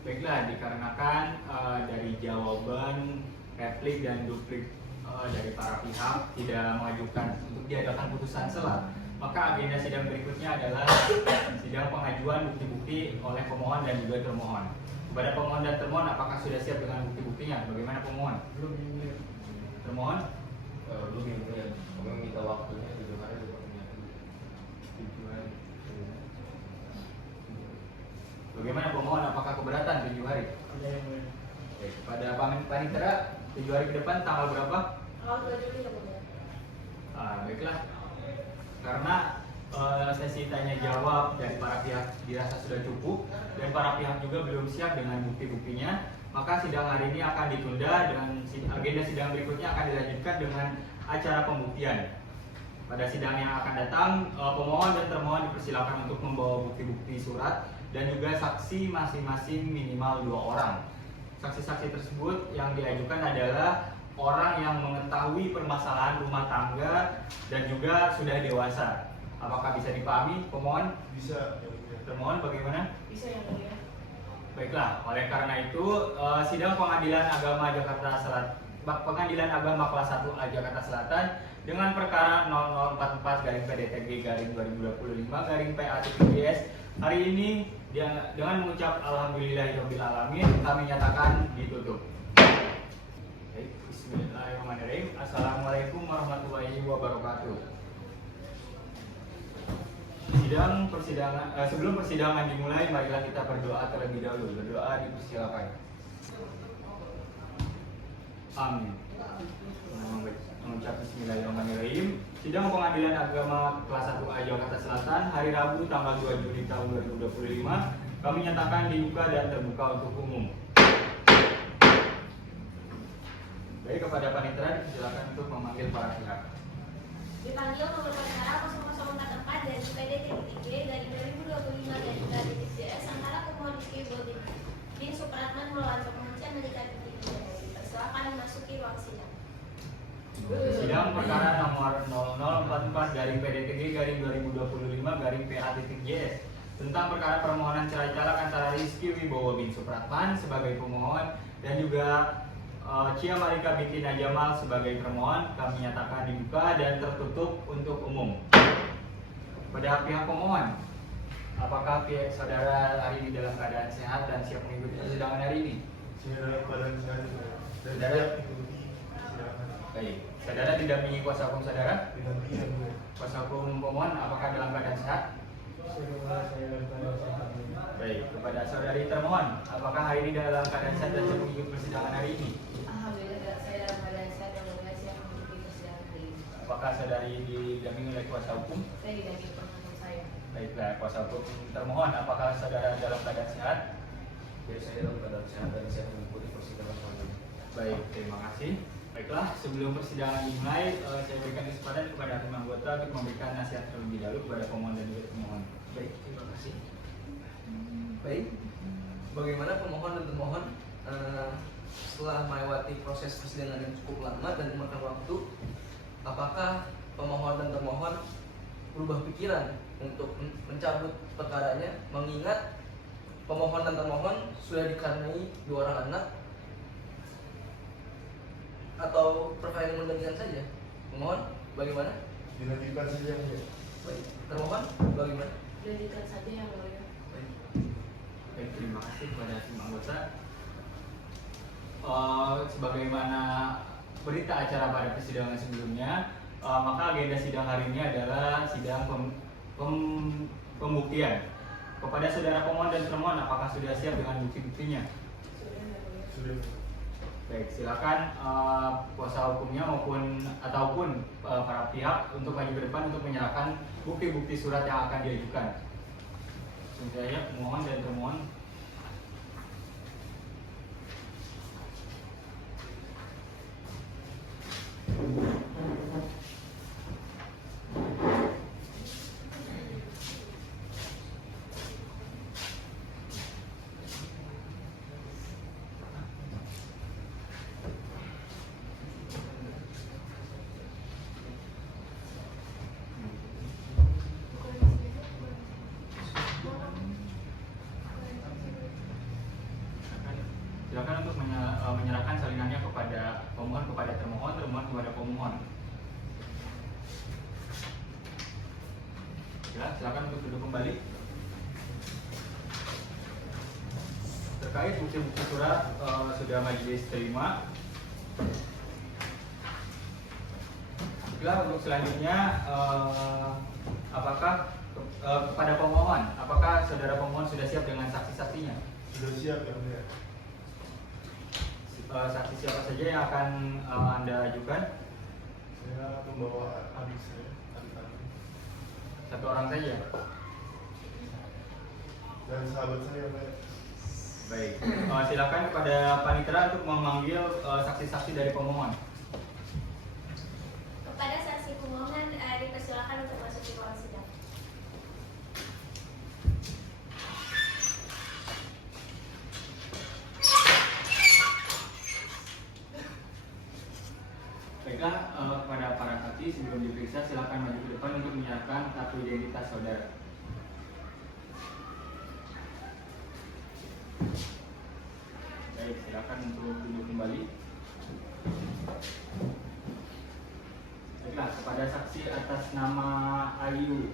baiklah, dikarenakan dari jawaban, replik dan duplik dari para pihak tidak mengajukan untuk diadakan putusan sela, maka agenda sidang berikutnya adalah sidang pengajuan bukti-bukti oleh pemohon dan juga termohon. Kepada pemohon dan termohon, apakah sudah siap dengan bukti-buktinya? Bagaimana pemohon? Belum ya mulia. Termohon? Belum ya mulia. Kami minta waktunya 7 hari juga punya. 7 hari. Bagaimana pemohon? Apakah keberatan 7 hari? Baik, pada panitera 7 hari ke depan tanggal berapa? Tanggal 2 Juli ya Bunda. Baiklah, karena sesi tanya jawab dari para pihak dirasa sudah cukup dan para pihak juga belum siap dengan bukti-buktinya, maka sidang hari ini akan ditunda dan agenda sidang berikutnya akan dilanjutkan dengan acara pembuktian. Pada sidang yang akan datang, pemohon dan termohon dipersilakan untuk membawa bukti-bukti surat dan juga saksi masing-masing minimal 2 orang. Saksi-saksi tersebut yang diajukan adalah orang yang mengetahui permasalahan rumah tangga dan juga sudah dewasa. Apakah bisa dipahami, pemohon? Bisa, ya mulia. Termohon bagaimana? Bisa yang mulia. Baiklah, oleh karena itu sidang Pengadilan Agama Jakarta Selatan, Pengadilan Agama kelas 1A Jakarta Selatan dengan perkara 0044/2025/PA-JS hari ini dengan mengucap alhamdulillahirobbilalamin kami nyatakan ditutup. Baik, bismillahirrahmanirrahim. Assalamualaikum warahmatullahi wabarakatuh. Sebelum persidangan dimulai, marilah kita berdoa terlebih dahulu. Berdoa dipersilakan. Amin. Mengucap bismillahirrahmanirrahim. Sidang Pengadilan Agama kelas 1A Jakarta Selatan hari Rabu tanggal 2 Juli tahun 2025 kami nyatakan dibuka dan terbuka untuk umum. Baik, kepada panitera dipersilakan untuk memanggil para pihak. Dipanggil nomor perkara 0044 dari PD-3 dari 2025/PA-JS antara pemohon Rizky bin Supratman melawan penguncian menikah di silakan memasuki ruang sidang. Sidang perkara nomor 0044 dari PD-3/2025/PA-JS tentang perkara permohonan cerai talak antara Rizky Wibowo bin Supratman sebagai pemohon dan juga Cia Marika binti Najamal sebagai termohon kami nyatakan dibuka dan tertutup untuk umum. Pada pihak pemohon, apakah pihak saudara hari ini dalam keadaan sehat dan siap mengikuti persidangan hari ini? Saya dalam keadaan sehat dan Saudara? siap ikuti persidangan. Baik, saudara tidak mengingat kuasa hukum saudara? Dengan dia, mulia. Kuasa hukum pemohon apakah dalam keadaan sehat? Baik, kepada saudari termohon, apakah hari ini dalam keadaan sehat dan siap mengikuti persidangan hari ini? Alhamdulillah saya dalam keadaan sehat dan mudah siap mengikuti persidangan hari ini. Apakah saudari didampingi oleh kuasa hukum? Saya didampingi pengacara saya. Baiklah, kuasa hukum termohon, apakah saudara dalam keadaan sehat? Jadi saya dalam keadaan sehat dan siap mengikuti persidangan hari ini. Baik, terima kasih. Baiklah, sebelum persidangan dimulai, saya berikan kesempatan kepada hakim anggota untuk memberikan nasihat terlebih dahulu kepada pemohon dan juga termohon. Baik, terima kasih. Baik, bagaimana pemohon dan termohon setelah melewati proses persidangan yang cukup lama dan memakan waktu, apakah pemohon dan termohon berubah pikiran untuk mencabut perkaranya, mengingat pemohon dan termohon sudah dikaruniai 2 orang anak, atau perkara yang menggantikan saja? Pemohon bagaimana? Dilanjutkan saja ya. Baik. Termohon bagaimana? Lanjutkan saja yang mulia. Baik. Baik, terima kasih kepada tim anggota. Sebagaimana berita acara pada persidangan sebelumnya, maka agenda sidang hari ini adalah sidang pembuktian. Kepada saudara pemohon dan termohon, apakah sudah siap dengan bukti-buktinya? Sudah. Baik, silakan kuasa hukumnya ataupun para pihak untuk maju ke depan untuk menyerahkan bukti-bukti surat yang akan diajukan. Saya pemohon dan termohon. Silakan untuk menyerahkan salinannya kepada pemohon kepada termohon, termohon kepada pemohon. Ya, silakan untuk duduk kembali. Terkait bukti-bukti surat sudah majelis terima. Untuk selanjutnya, apakah kepada pemohon, apakah saudara pemohon sudah siap dengan saksi-saksinya? Sudah siap ya mulia. Saksi siapa saja yang akan Anda ajukan? Saya membawa adik saya, adik-adik. Satu orang saja. Dan sahabat saya mulia. Baik. Silakan kepada panitera untuk memanggil saksi-saksi dari pemohon. Kepada saksi pemohon dipersilakan untuk masuk ke ruang sidang. Baiklah, kepada para saksi sebelum diperiksa silakan maju ke depan untuk menyerahkan kartu identitas saudara. Baik, silakan untuk duduk kembali. Baiklah, kepada saksi atas nama Ayu,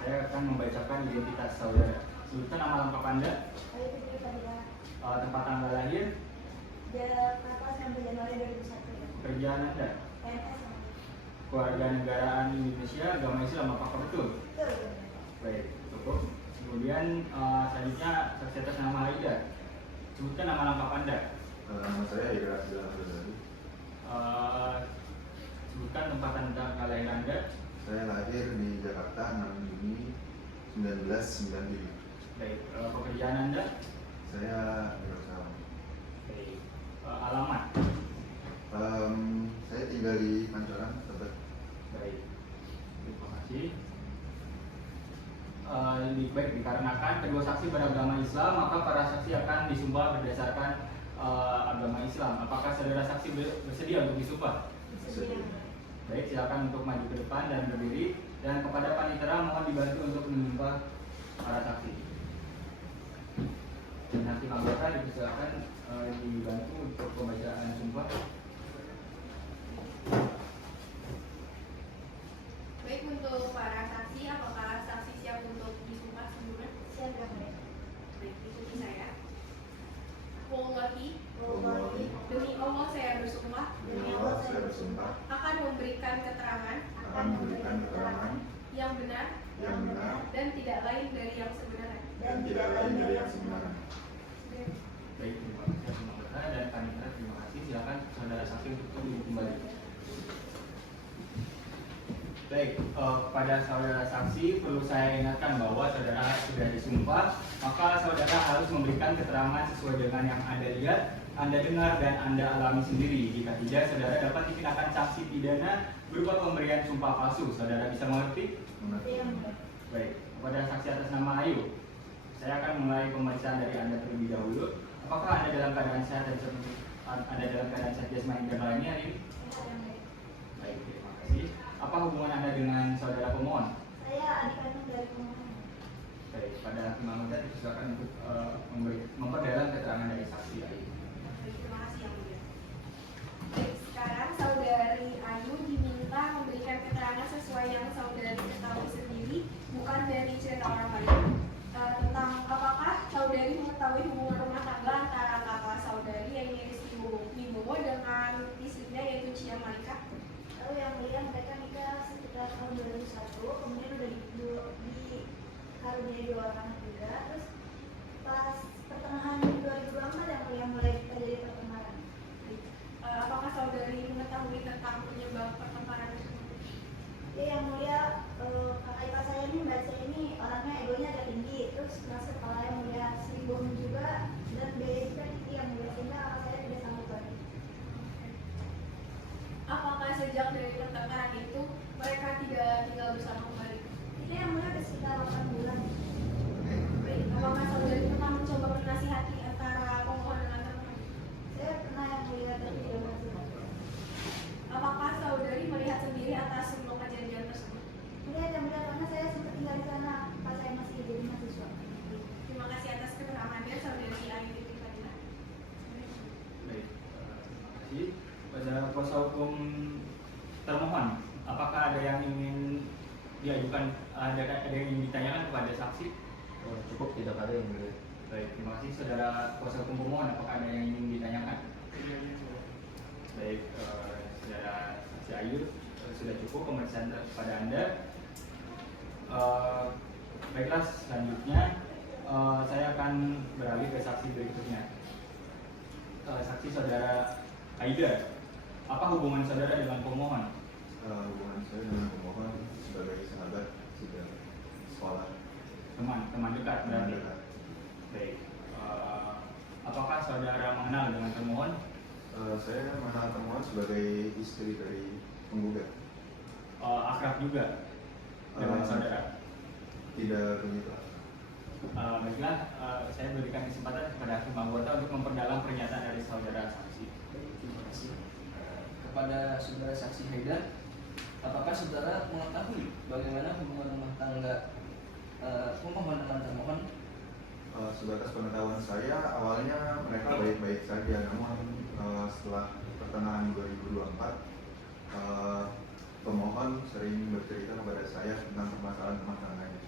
saya akan membacakan identitas saudara. Sebutkan nama lengkap Anda, Ayu Fitri Fadila, tempat tanggal lahir, Jakarta 9 Januari 2001. pekerjaan Anda, PNS. keluarga negaraan Indonesia, agama Islam, apakah betul? Betul. Baik, cukup. Kemudian selanjutnya saksi atas nama Aida. Sebutkan nama lengkap Anda. Nama saya Ira Abdul. Sebutkan tempat tanggal lahir Anda. Saya lahir di Jakarta 6 Juni 1997. Baik, pekerjaan Anda. Saya berusaha. Baik, alamat. Saya tinggal di Pancoran, Tebet. Baik, terima kasih. Baik, dikarenakan kedua saksi beragama Islam, maka para saksi akan disumpah berdasarkan agama Islam. Apakah saudara saksi bersedia untuk disumpah? Bersedia. Baik, silakan untuk maju ke depan dan berdiri. Dan kepada panitera mohon dibantu untuk menyumpah para saksi. Dan nanti anggota dipersilakan dibantu untuk pembacaan sumpah. Baik, untuk para saksi, apakah saksi siap untuk disumpah sebelumnya? Siap ya, Mulia. Baik, ikuti saya. Wallahi, Wallahi, demi Allah saya bersumpah Demi Allah saya bersumpah akan memberikan keterangan akan memberikan keterangan yang benar dan tidak lain dari yang sebenarnya. dan tidak lain dari yang sebenarnya. Baik, terima kasih anggota dan panitera, terima kasih. Silakan saudara saksi untuk duduk kembali. Baik, kepada saudara saksi perlu saya ingatkan bahwa saudara sudah disumpah, maka saudara harus memberikan keterangan sesuai dengan yang Anda lihat, Anda dengar dan Anda alami sendiri. Jika tidak, saudara dapat dikenakan sanksi pidana berupa pemberian sumpah palsu. Saudara bisa mengerti? Iya, Mulia. Baik, kepada saksi atas nama Ayu, saya akan mulai pemeriksaan dari Anda terlebih dahulu. Apakah Anda dalam keadaan sehat dan Anda dalam keadaan sehat jasmani dan rohani hari ini? Sehat ya, Mulia. Baik, terima kasih. Apa hubungan Anda dengan saudara pemohon? Baik, pada hakim anggota disilakan untuk memperdalam keterangan dari saksi Ayu. Terima kasih yang mulia. Baik, sekarang saudari Ayu diminta memberikan keterangan sesuai yang saudari ketahui sendiri, bukan dari cerita orang lain. Tentang apakah saudari mengetahui hubungan rumah tangga antara kakak saudari yang Rizky Wibowo dengan istrinya yaitu Cia Malika? Lalu yang mulia mereka nikah sekitar tahun 2001, kemudian udah dikaruniai 2 orang juga. Terus pas pertengahan 2024 yang mulia mulai terjadi pertengkaran. Apakah saudari mengetahui tentang penyebab pertengkaran tersebut? Ya yang mulia, kakak ipar saya ini, mbak saya ini orangnya egonya agak tinggi. Terus masuk kepala yang mulia sering bohong juga, dan biaya juga tinggi yang mulia, sehingga kakak saya tidak sanggup lagi. Apakah sejak dari pertengkaran itu mereka tidak tinggal bersama kembali? Ini yang mulia udah sekitar 8 bulan. Baik, apakah saudari pernah mencoba menasihati antara pemohon dengan termohon? Saya pernah yang mulia tapi tidak berhasil. Apakah saudari melihat sendiri atas semua kejadian tersebut? Mulia yang mulia karena saya sempat tinggal di sana pas saya masih jadi mahasiswa. Terima kasih atas keterangannya saudari Ayu Titi Fadila. Baik, terima kasih. Pada kuasa hukum termohon, apakah ada yang ingin diajukan, ada yang ingin ditanyakan kepada saksi? Cukup, tidak ada yang mulia. Baik, terima kasih saudara kuasa hukum pemohon. Apakah ada yang ingin ditanyakan? Baik, saudara saksi Ayu, sudah cukup pemeriksaan kepada Anda. Baiklah, selanjutnya saya akan beralih ke saksi berikutnya. Saksi saudara Aida, apa hubungan saudara dengan pemohon? Hubungan saya dengan pemohon sebagai sahabat sudah sekolah. Teman dekat berarti. Dekat. Baik. Apakah saudara mengenal dengan termohon? Saya mengenal termohon sebagai istri dari penggugat. Akrab juga dengan saudara? Tidak begitu. Baiklah, saya berikan kesempatan kepada hakim anggota untuk memperdalam pernyataan dari saudara saksi. Terima kasih. Kepada saudara saksi Haidar, apakah saudara mengetahui bagaimana hubungan rumah tangga pemohon dengan termohon? Sebatas pengetahuan saya, awalnya mereka baik-baik saja, namun setelah pertengahan 2024, pemohon sering bercerita kepada saya tentang permasalahan rumah tangganya.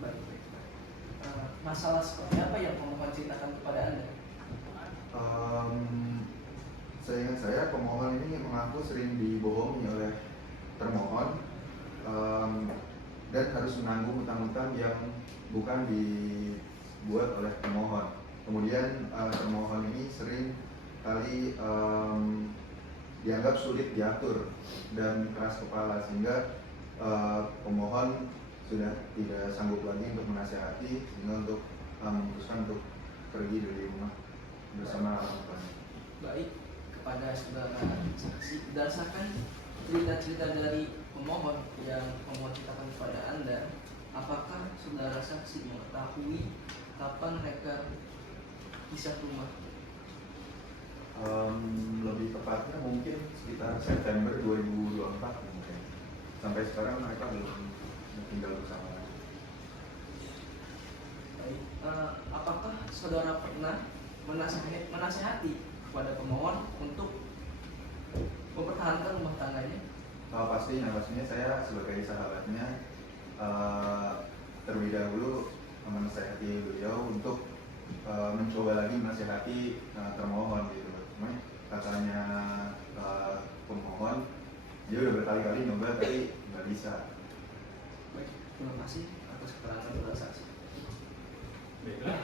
Baik. Masalah seperti apa yang pemohon ceritakan kepada Anda? Seingat saya, pemohon ini mengaku sering dibohongi oleh termohon dan harus menanggung utang-utang yang bukan dibuat oleh pemohon. Kemudian termohon ini sering kali dianggap sulit diatur dan keras kepala, sehingga pemohon sudah tidak sanggup lagi untuk menasihati, sehingga untuk memutuskan untuk pergi dari rumah bersama orang tuanya. Baik, kepada saudara saksi, berdasarkan cerita-cerita dari pemohon yang pemohon ceritakan kepada Anda, apakah saudara saksi mengetahui kapan mereka pisah rumah? Lebih tepatnya mungkin sekitar September 2024 mungkin. Sampai sekarang mereka belum tinggal bersama lagi. Baik, apakah saudara pernah menasihati kepada pemohon untuk mempertahankan rumah tangganya? Pastinya saya sebagai sahabatnya terlebih dahulu menasihati beliau untuk mencoba lagi menasihati termohon gitu. Cuma katanya pemohon dia udah berkali-kali nyoba tapi nggak bisa. Baik, terima kasih atas keterangan saudara saksi. Baiklah,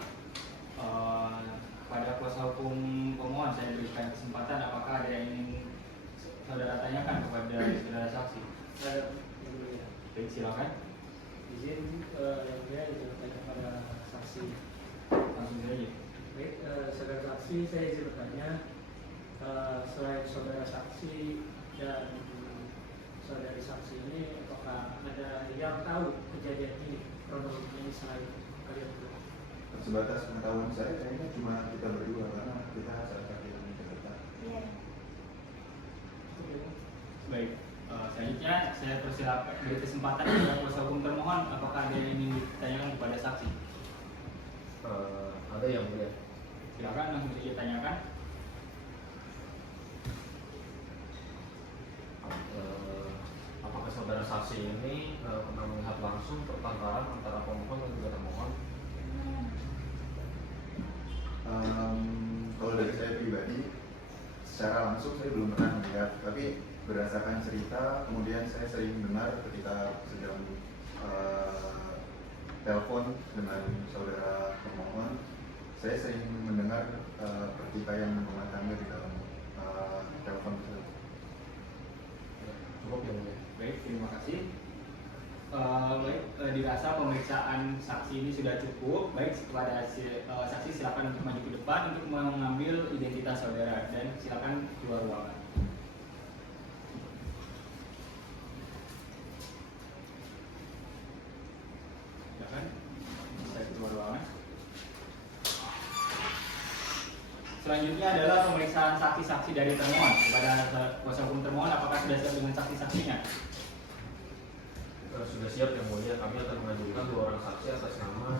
pada kuasa hukum pemohon saya berikan kesempatan, apakah ada yang ingin saudara tanyakan kepada saudara saksi? Baik, silakan. Izin yang mulia izin bertanya kepada saksi. Langsung saja. Baik, saudara saksi, saya izin bertanya, selain saudara saksi dan saudari saksi ini, apakah ada yang tahu kejadian ini, kronologinya ini selain kalian berdua? Sebatas pengetahuan saya kayaknya cuma kita berdua karena kita sahabat yang dekat. Iya. Baik, Selanjutnya saya persilakan beri kesempatan kepada kuasa hukum termohon. Apakah ada yang ingin ditanyakan kepada saksi? Ada yang mulia. Silakan langsung saja tanyakan. Apakah saudara saksi ini pernah melihat langsung pertengkaran antara pemohon dan juga termohon? Kalau dari saya pribadi, secara langsung saya belum pernah melihat, tapi berdasarkan cerita, kemudian saya sering dengar ketika sedang telepon dengan saudara termohon, saya sering mendengar pertikaian rumah tangga di dalam telepon tersebut. Cukup yang mulia. Baik, terima kasih. Dirasa pemeriksaan saksi ini sudah cukup. Baik, kepada saksi silakan untuk maju ke depan untuk mengambil identitas saudara dan silakan keluar ruangan. Silakan, saya keluar ruangan. Selanjutnya adalah pemeriksaan saksi-saksi dari termohon. Kepada kuasa hukum termohon, apakah sudah siap dengan saksi-saksinya? Sudah siap yang mulia. Kami akan mengajukan 2 orang saksi atas nama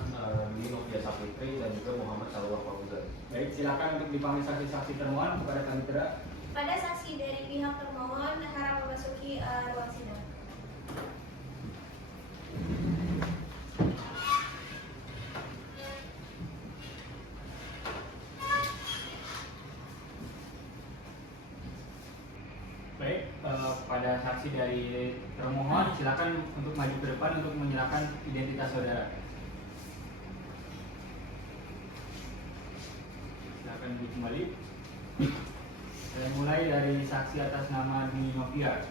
Dwi Novia Sapitri dan juga Muhammad Salwa Fauzan. Baik, silakan untuk dipanggil saksi-saksi termohon kepada panitera. Pada saksi dari pihak termohon harap memasuki ruang sidang. Baik, kepada saksi dari termohon silakan untuk maju ke depan untuk menyerahkan identitas saudara. Silakan duduk kembali. Saya mulai dari saksi atas nama Dwi Novia.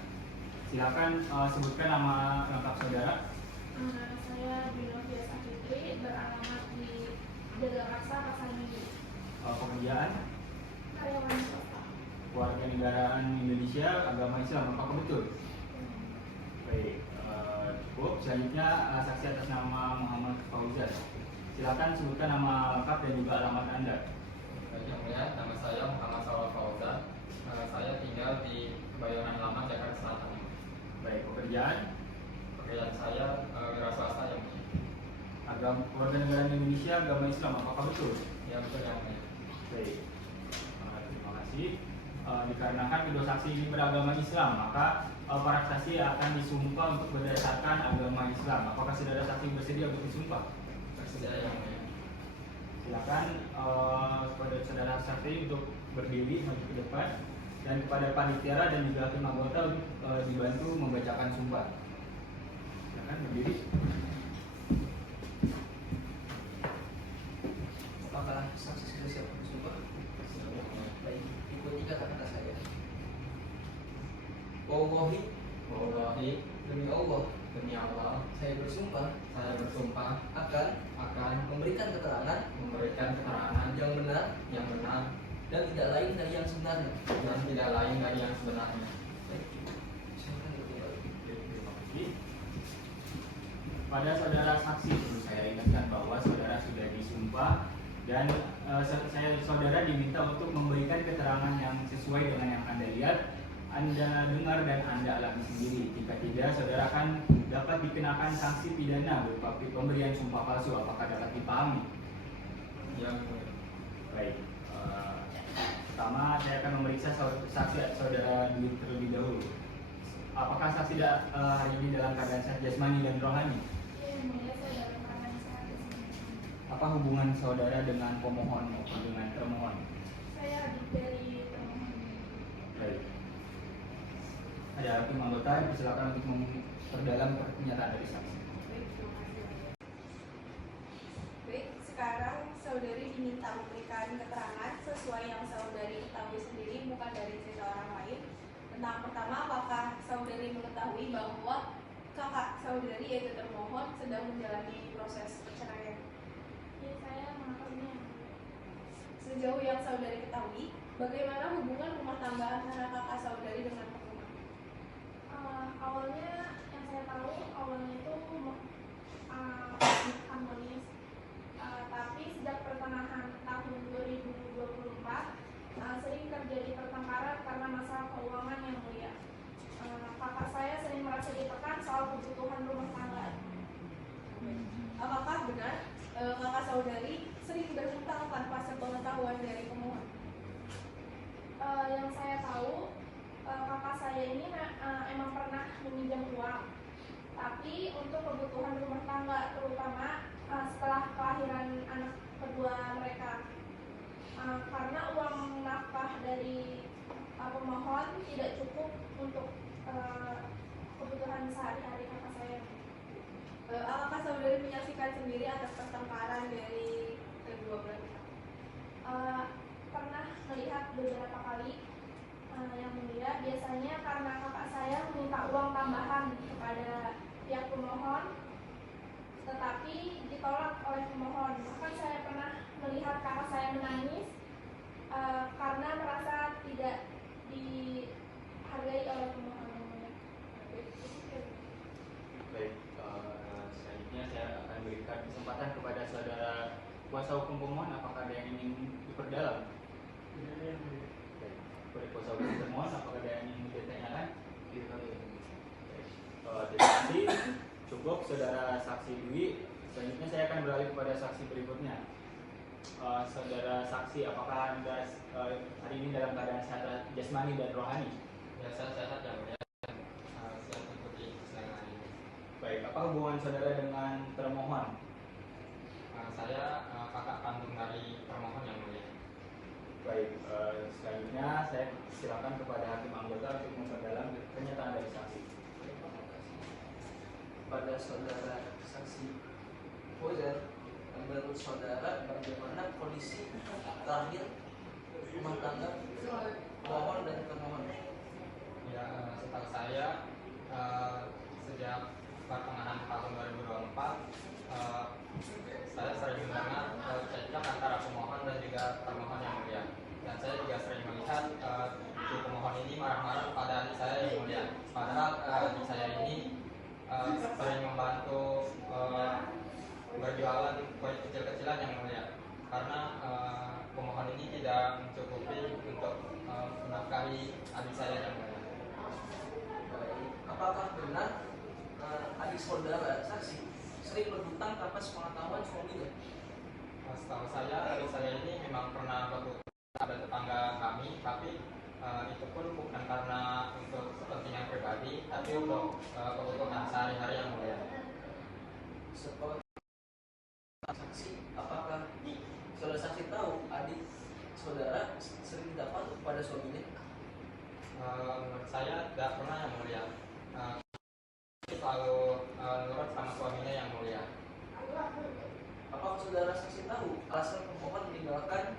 Silakan sebutkan nama lengkap saudara. Saya Dwi Novia Sapitri, beralamat di Jagakarsa, Pasar Minggu. Pekerjaan, Karyawan swasta. keluarga negaraan Indonesia, agama Islam, apakah betul? Baik, cukup. Selanjutnya saksi atas nama Muhammad Fauzan. Silakan sebutkan nama lengkap dan juga alamat Anda. Yang mulia, nama saya Muhammad Salwa Fauzan. Saya tinggal di Kebayoran Lama, Jakarta Selatan. Baik, pekerjaan, Pekerjaan saya wira swasta yang mulia. agama keluarga negara Indonesia, agama Islam, apakah betul? Ya betul yang mulia. Baik, terima kasih. Dikarenakan kedua saksi ini beragama Islam, maka para saksi akan disumpah untuk berdasarkan agama Islam. Apakah saudara saksi bersedia untuk disumpah? Bersedia yang mulia. Silakan kepada saudara saksi untuk berdiri maju ke depan dan kepada panitia dan juga hakim anggota untuk dibantu membacakan sumpah. Silakan berdiri. Apakah saksi sudah siap bersumpah? Baik, ikuti kata-kata saya. Wallahi, Demi Allah, demi Allah, saya bersumpah saya bersumpah akan memberikan keterangan memberikan keterangan yang benar yang benar dan tidak lain dari yang sebenarnya. dan tidak lain dari yang sebenarnya. Baik, silakan kembali. Terima kasih. Pada saudara saksi perlu saya ingatkan bahwa saudara sudah disumpah dan saudara diminta untuk memberikan keterangan yang sesuai dengan yang Anda lihat, Anda dengar dan Anda alami sendiri. Jika tidak, saudara akan dapat dikenakan sanksi pidana berupa pemberian sumpah palsu. Apakah dapat dipahami? Yang mulia. Baik. Pertama, saya akan memeriksa saksi saudara Dwi terlebih dahulu. Apakah saksi hari ini dalam keadaan sehat jasmani dan rohani? Yang mulia, saya dalam keadaan sehat. Apa hubungan saudara dengan pemohon maupun dengan termohon? Saya adik dari termohon. Baik. Ada hakim anggota yang dipersilakan untuk memperdalam pernyataan dari saksi. Baik, sekarang saudari diminta memberikan keterangan sesuai yang saudari ketahui sendiri, bukan dari cerita orang lain. Tentang pertama, apakah saudari mengetahui bahwa kakak saudari yaitu termohon sedang menjalani proses perceraian? Ya, saya mengetahuinya. Sejauh yang saudari ketahui, bagaimana hubungan rumah tangga antara kakak saudari dengan termohon? Awalnya yang saya tahu awalnya itu harmonis, tapi sejak pertengahan tahun 2024 sering terjadi pertengkaran karena masalah keuangan yang mulia. Kakak saya kakak saudari sering berhutang tanpa sepengetahuan dari pemohon. Yang saya tahu, kakak saya ini emang pernah meminjam uang, tapi untuk kebutuhan rumah tangga, terutama setelah kelahiran anak kedua mereka. Karena uang nafkah dari pemohon tidak cukup untuk kebutuhan sehari-hari kakak saya. Apakah saudari menyaksikan sendiri atas pertengkaran dari kedua belah pihak? Pernah melihat beberapa kali, yang mulia. Biasanya karena kakak saya meminta uang tambahan kepada pihak pemohon, tetapi ditolak oleh pemohon. Bahkan saya pernah melihat kakak saya menangis karena merasa tidak dihargai oleh pemohon. Baik, selanjutnya saya akan berikan kesempatan kepada saudara kuasa hukum pemohon. Apakah ada yang ingin diperdalam? Baik, kepada kuasa hukum pemohon, apakah ada yang ingin ditanyakan? Baik, terima kasih. Cukup saudara saksi Dwi. Selanjutnya saya akan beralih kepada saksi berikutnya. Saudara saksi, apakah Anda hari ini dalam keadaan sehat jasmani dan rohani? Ya, saya sehat yang mulia. Siap mengikuti persidangan hari ini. Baik, apa hubungan saudara dengan termohon? Saya kakak kandung dari termohon yang mulia. Baik, selanjutnya saya silakan kepada hakim anggota untuk memperdalam pernyataan dari saksi. Pada saudara saksi Fauzan, menurut saudara bagaimana kondisi terakhir rumah tangga pemohon dan termohon? Ya, setahu saya sejak pertengahan tahun 2024 saya sering mendengar cekcok antara pemohon dan juga termohon yang mulia. Dan saya juga sering melihat si pemohon ini marah-marah pada adik saya yang mulia. Padahal adik saya ini sering membantu berjualan kue kecil-kecilan yang mulia. Karena pemohon ini tidak mencukupi untuk menafkahi adik saya yang mulia. Apakah benar adik saudara saksi sering berhutang tanpa sepengetahuan suaminya? Setahu saya adik saya ini memang pernah berhutang pada tetangga kami, tapi itu pun bukan karena untuk kepentingan pribadi, tapi untuk kebutuhan sehari-hari yang mulia. Seperti saksi, apakah saudara saksi tahu adik saudara sering dapat kepada suaminya? Menurut saya tidak pernah yang mulia. Selalu nurut sama suaminya yang mulia. Apakah saudara saksi tahu alasan pemohon meninggalkan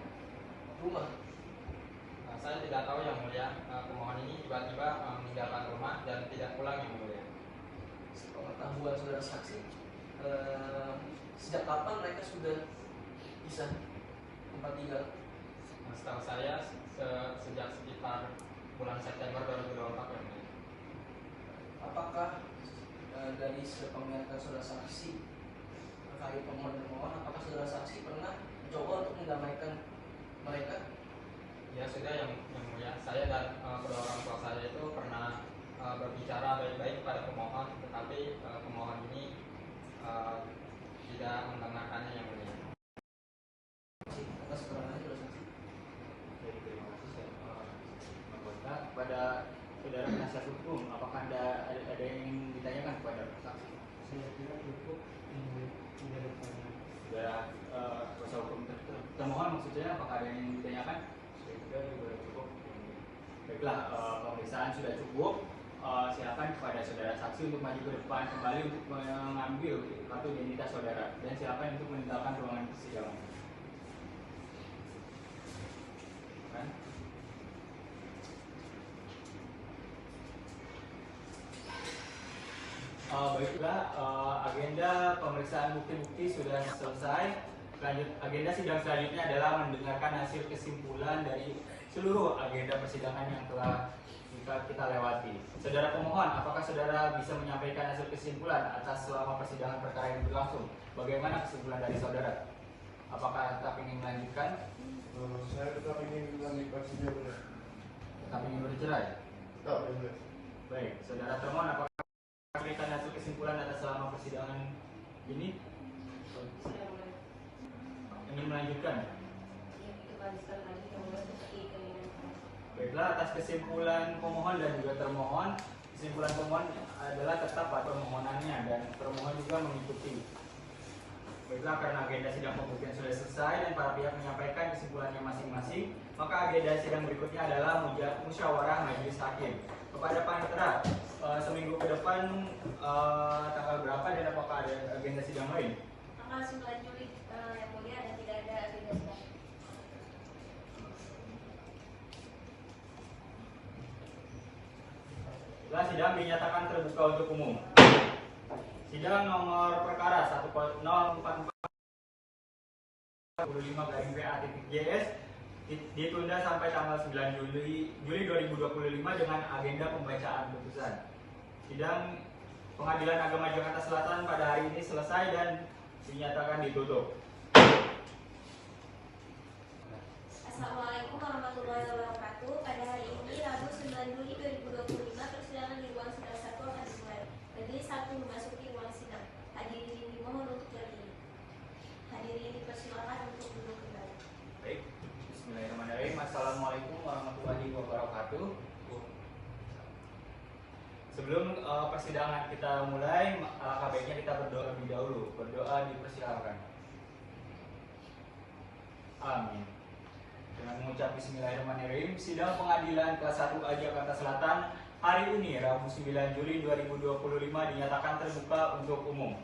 rumah? Saya tidak tahu yang mulia. Pemohon ini tiba-tiba meninggalkan rumah dan tidak pulang yang mulia. Sepengetahuan saudara saksi, sejak kapan mereka sudah bisa tempat tinggal? Setahu saya sejak sekitar bulan September 2024 yang mulia. Apakah dari sepengetahuan saudara saksi terkait pemohon dan pemohon, apakah saudara saksi pernah mencoba untuk mendamaikan mereka? Ya sudah yang mulia. Saya dan kedua orang tua saya itu pernah berbicara baik-baik pada pemohon, tetapi pemohon ini tidak mendengarkannya yang mulia. Atas keterangan saudara saksi. Baik, terima kasih anggota. Kepada saudara penasihat hukum, apakah ada yang ingin ditanyakan kepada saksi? Saya kira cukup tidak ada pertanyaan. Saudara kuasa hukum termohon maksudnya, apakah ada yang ingin ditanyakan? Sudah juga cukup. Baiklah, pemeriksaan sudah cukup. Silakan kepada saudara saksi untuk maju ke depan kembali untuk mengambil kartu identitas saudara, dan silakan untuk meninggalkan ruangan persidangan. Kan? Baiklah, agenda pemeriksaan bukti-bukti sudah selesai. Agenda sidang selanjutnya adalah mendengarkan hasil kesimpulan dari seluruh agenda persidangan yang telah kita lewati. Saudara pemohon, apakah saudara bisa menyampaikan hasil kesimpulan atas selama persidangan perkara ini berlangsung? Bagaimana kesimpulan dari saudara? Apakah tetap ingin melanjutkan? Saya tetap ingin melanjutkan saja, Mulia. Tetap ingin bercerai? Tetap, Mulia. Baik, saudara termohon, apakah memberikan hasil kesimpulan atas selama persidangan ini? dilanjutkan? Baiklah, atas kesimpulan pemohon dan juga termohon, kesimpulan pemohon adalah tetap pada permohonannya dan termohon juga mengikuti. Baiklah, karena agenda sidang pembuktian sudah selesai dan para pihak menyampaikan kesimpulannya masing-masing, maka agenda sidang berikutnya adalah musyawarah majelis hakim. Kepada panitera, seminggu ke depan tanggal berapa dan apakah ada agenda sidang lain? Tanggal 9 Juli yang mulia dan tidak ada agenda sidang. Baiklah, sidang dinyatakan terbuka untuk umum. Sidang nomor perkara 10445/PA.JS ditunda sampai tanggal 9 Juli 2025 dengan agenda pembacaan putusan. Sidang Pengadilan Agama Jakarta Selatan pada hari ini selesai dan dinyatakan ditutup. Assalamualaikum warahmatullahi wabarakatuh. Pada hari ini Rabu 9 Juli 2025 persidangan di ruang sidang 1 akan dimulai. Majelis hakim memasuki ruang sidang. Hadirin dimohon untuk berdiri. Hadirin dipersilakan untuk duduk kembali. Baik, bismillahirrahmanirrahim. Assalamualaikum warahmatullahi wabarakatuh. Sebelum persidangan kita mulai, alangkah baiknya kita berdoa lebih dahulu. Berdoa dipersilakan. Amin. Dengan mengucap bismillahirrahmanirrahim, sidang pengadilan kelas 1A Jakarta Selatan hari ini Rabu 9 Juli 2025 dinyatakan terbuka untuk umum.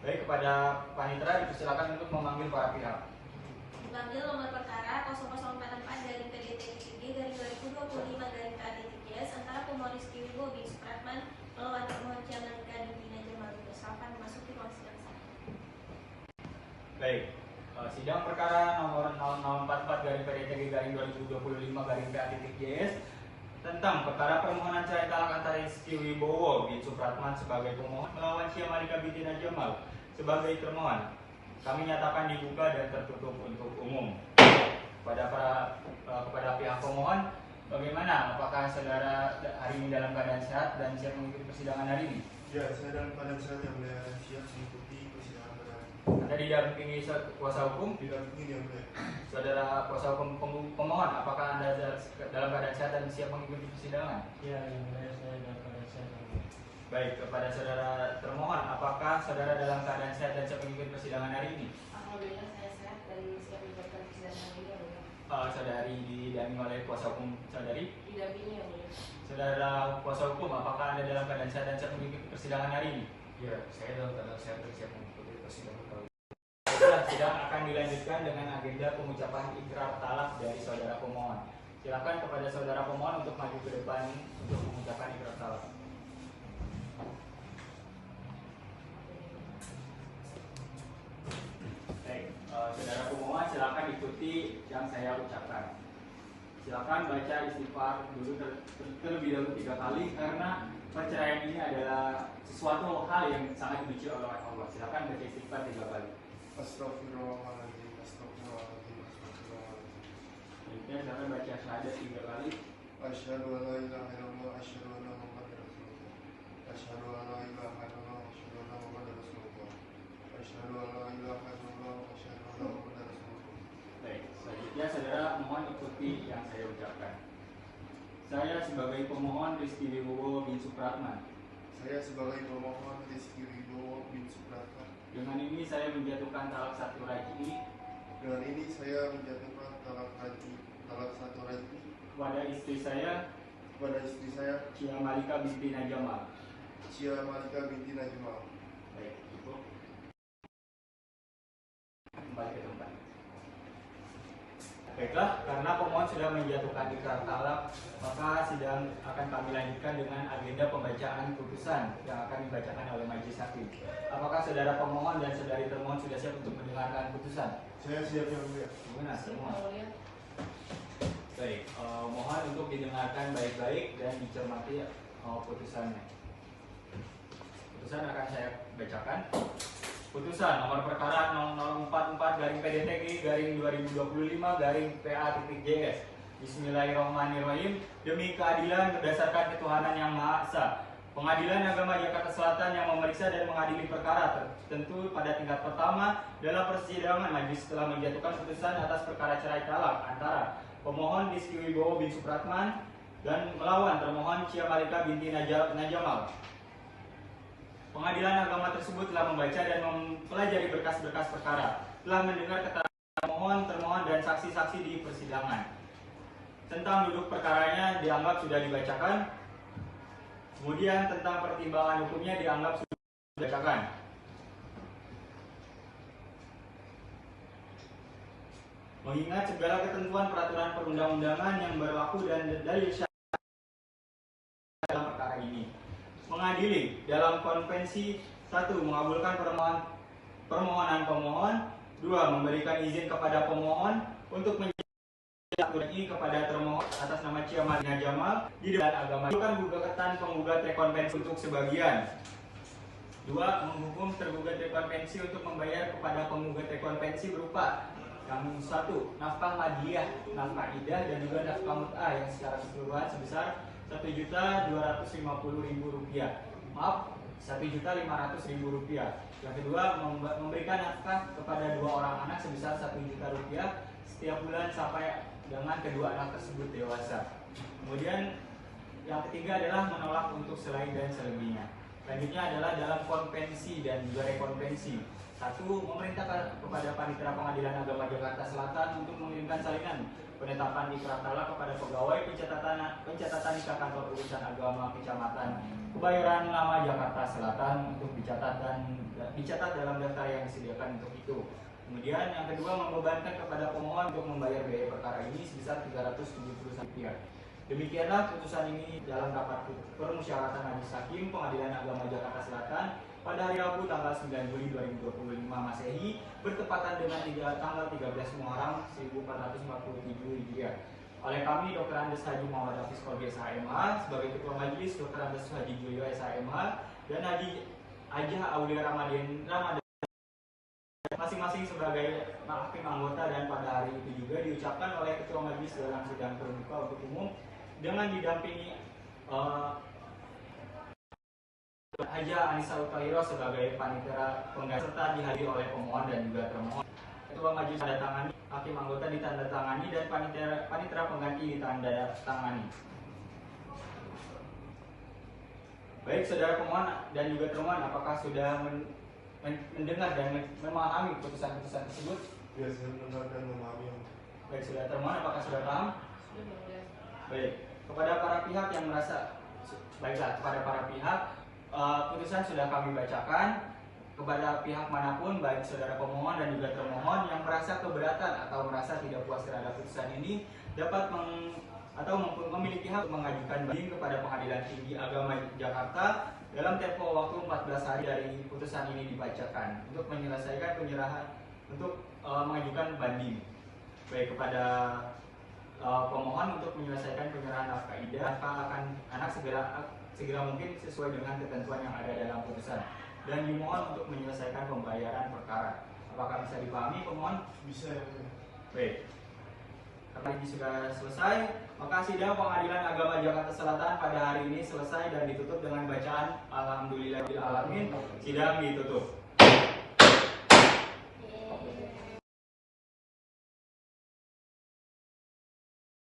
Baik, kepada panitera dipersilakan untuk memanggil para pihak. Dipanggil nomor perkara 0044-DD-2025-PA.JS antara pemohon Rizky Wibowo bin Supratman melawan pemohon Cia Malika Dina Jamal Bersalvan memasuki ruang sidang 1. Baik, sidang perkara nomor 0044-PDTG-2025-PA.JS tentang perkara permohonan cerai talak antara Rizky Wibowo bin Supratman sebagai pemohon melawan Cia Malika binti Najamal sebagai termohon. Kami nyatakan dibuka dan tertutup untuk umum. Kepada pihak pemohon, bagaimana? Apakah saudara hari ini dalam keadaan sehat dan siap mengikuti persidangan hari ini? Ya, saya dalam keadaan sehat yang mulia dan siap mengikuti persidangan pada hari ini. Anda didampingi kuasa hukum? Didampingi yang mulia. Saudara kuasa hukum pemohon, apakah Anda dalam keadaan sehat dan siap mengikuti persidangan? Ya, yang mulia saya dalam keadaan sehat. Baik, kepada saudara termohon, apakah saudara dalam keadaan sehat dan siap mengikuti persidangan hari ini? Alhamdulillah saya sehat dan siap mengikuti persidangan ini. Saudari didampingi oleh kuasa hukum saudari? Didampingi yang mulia. Saudara kuasa hukum, apakah Anda dalam keadaan sehat dan siap mengikuti persidangan hari ini? Ya, saya dalam keadaan sehat dan siap mengikuti persidangan kali ini. Sidang akan dilanjutkan dengan agenda pengucapan ikrar talak dari saudara pemohon. Silakan kepada saudara pemohon untuk maju ke depan untuk mengucapkan ikrar talak. Baik, saudara pemohon silakan ikuti yang saya ucapkan. Silakan baca istighfar dulu terlebih dahulu 3 kali karena perceraian ini adalah sesuatu hal yang sangat dibenci oleh Allah. Silakan baca istighfar 3 kali. Astagfirullahaladzim, astagfirullahaladzim, astagfirullahaladzim. Selanjutnya silakan baca syahadat 3 kali. Asyhadu an la ilaha illallah, asyhadu anna Muhammadar Rasulullah. Asyhadu an la ilaha illallah, asyhadu anna Muhammadar Rasulullah. Asyhadu an la ilaha illallah, asyhadu anna Muhammadar Rasulullah. Baik, selanjutnya saudara mohon ikuti yang saya ucapkan. Saya sebagai pemohon Rizky Wibowo bin Supratman. Saya sebagai pemohon Rizky Wibowo bin Supratman. Dengan ini saya menjatuhkan talak satu raj'i. Dengan ini saya menjatuhkan talak satu raj'i Kepada istri saya, Cia Malika binti Najamal. Baik, Ibu. Kembali ke tempat. Baiklah, karena pemohon sudah menjatuhkan ikrar talak, maka sidang akan kami lanjutkan dengan agenda pembacaan putusan yang akan dibacakan oleh majelis hakim. Apakah saudara pemohon dan saudari termohon sudah siap untuk mendengarkan putusan? Saya siap yang mulia. Gimana semua? Baik, mohon untuk didengarkan baik-baik dan dicermati putusannya. Putusan akan saya bacakan. Putusan nomor perkara 0044-PDTG-2025-PA.JS. Bismillahirrahmanirrahim. Demi keadilan berdasarkan ketuhanan yang Maha Esa, Pengadilan Agama Jakarta Selatan yang memeriksa dan mengadili perkara tertentu pada tingkat pertama dalam persidangan majelis telah menjatuhkan putusan atas perkara cerai talak antara pemohon Rizky Wibowo bin Supratman dan melawan termohon Cia Malika binti Najamal. Pengadilan agama tersebut telah membaca dan mempelajari berkas-berkas perkara, telah mendengar keterangan pemohon, termohon, dan saksi-saksi di persidangan. Tentang duduk perkaranya dianggap sudah dibacakan. Kemudian tentang pertimbangan hukumnya dianggap sudah dibacakan. Mengingat segala ketentuan peraturan perundang-undangan yang berlaku dan dalil syariat dalam perkara ini. Mengadili dalam konvensi 1. Mengabulkan permohonan pemohon. 2. Memberikan izin kepada pemohon untuk ini kepada termohon atas nama Cia Malika Jamal di depan agama. Mengabulkan gugatan penggugat rekonvensi untuk sebagian. 2. Menghukum tergugat rekonvensi untuk membayar kepada penggugat rekonvensi berupa yang 1. Nafkah madliyah, nafkah idah, dan juga nafkah mut'ah yang secara keseluruhan sebesar Rp1.250.000. Maaf, Rp1.500.000. Yang kedua, memberikan nafkah kepada 2 orang anak sebesar Rp1.000.000 setiap bulan sampai dengan kedua anak tersebut dewasa. Kemudian yang ketiga adalah menolak untuk selain dan selebihnya. Selanjutnya adalah dalam konvensi dan juga rekonvensi. 1. Memerintahkan kepada Panitera Pengadilan Agama Jakarta Selatan untuk mengirimkan salinan penetapan ikrar talak kepada pegawai pencatatan nikah kantor urusan agama kecamatan Kebayoran Lama Jakarta Selatan untuk dicatat dalam daftar yang disediakan untuk itu. Kemudian yang kedua, membebankan kepada pemohon untuk membayar biaya perkara ini sebesar Rp370. Demikianlah putusan ini dalam rapat permusyawaratan majelis hakim Pengadilan Agama Jakarta Selatan pada hari Rabu tanggal 9 Juli 2025 Masehi bertepatan dengan tanggal 13 Muharram 1447 Hijriah. Oleh kami Dr. Andes Haji Muhammad Hafiz Kolbi SHMH sebagai Ketua Majelis, Dr. Andes Haji Julio SHMH dan Haji Ajah Aulia Ramadan masing-masing sebagai hakim anggota, dan pada hari itu juga diucapkan oleh Ketua Majelis dalam sidang terbuka untuk umum dengan didampingi Haja Anissa Utahiro sebagai panitera pengganti serta dihadiri oleh pemohon dan juga termohon. Ketua Majelis tanda tangani, hakim anggota ditandatangani, dan panitera pengganti ditandatangani. Baik saudara pemohon dan juga termohon, apakah sudah mendengar dan memahami putusan-putusan tersebut? Ya, saya mendengar dan memahami. Baik, sudah termohon, apakah sudah paham? Baik, kepada para pihak yang merasa kepada para pihak putusan sudah kami bacakan. Kepada pihak manapun, baik saudara pemohon dan juga termohon yang merasa keberatan atau merasa tidak puas terhadap putusan ini, dapat memiliki hak mengajukan banding kepada Pengadilan Tinggi Agama Jakarta dalam tempo waktu 14 hari dari putusan ini dibacakan untuk menyelesaikan mengajukan banding. Baik, kepada pemohon untuk menyelesaikan penyerahan nafkah idah akan anak segera mungkin sesuai dengan ketentuan yang ada dalam putusan, dan dimohon untuk menyelesaikan pembayaran perkara. Apakah bisa dipahami pemohon? Bisa. Baik. Karena ini sudah selesai, maka sidang Pengadilan Agama Jakarta Selatan pada hari ini selesai dan ditutup dengan bacaan Alhamdulillahirabbil alamin. Sidang ditutup.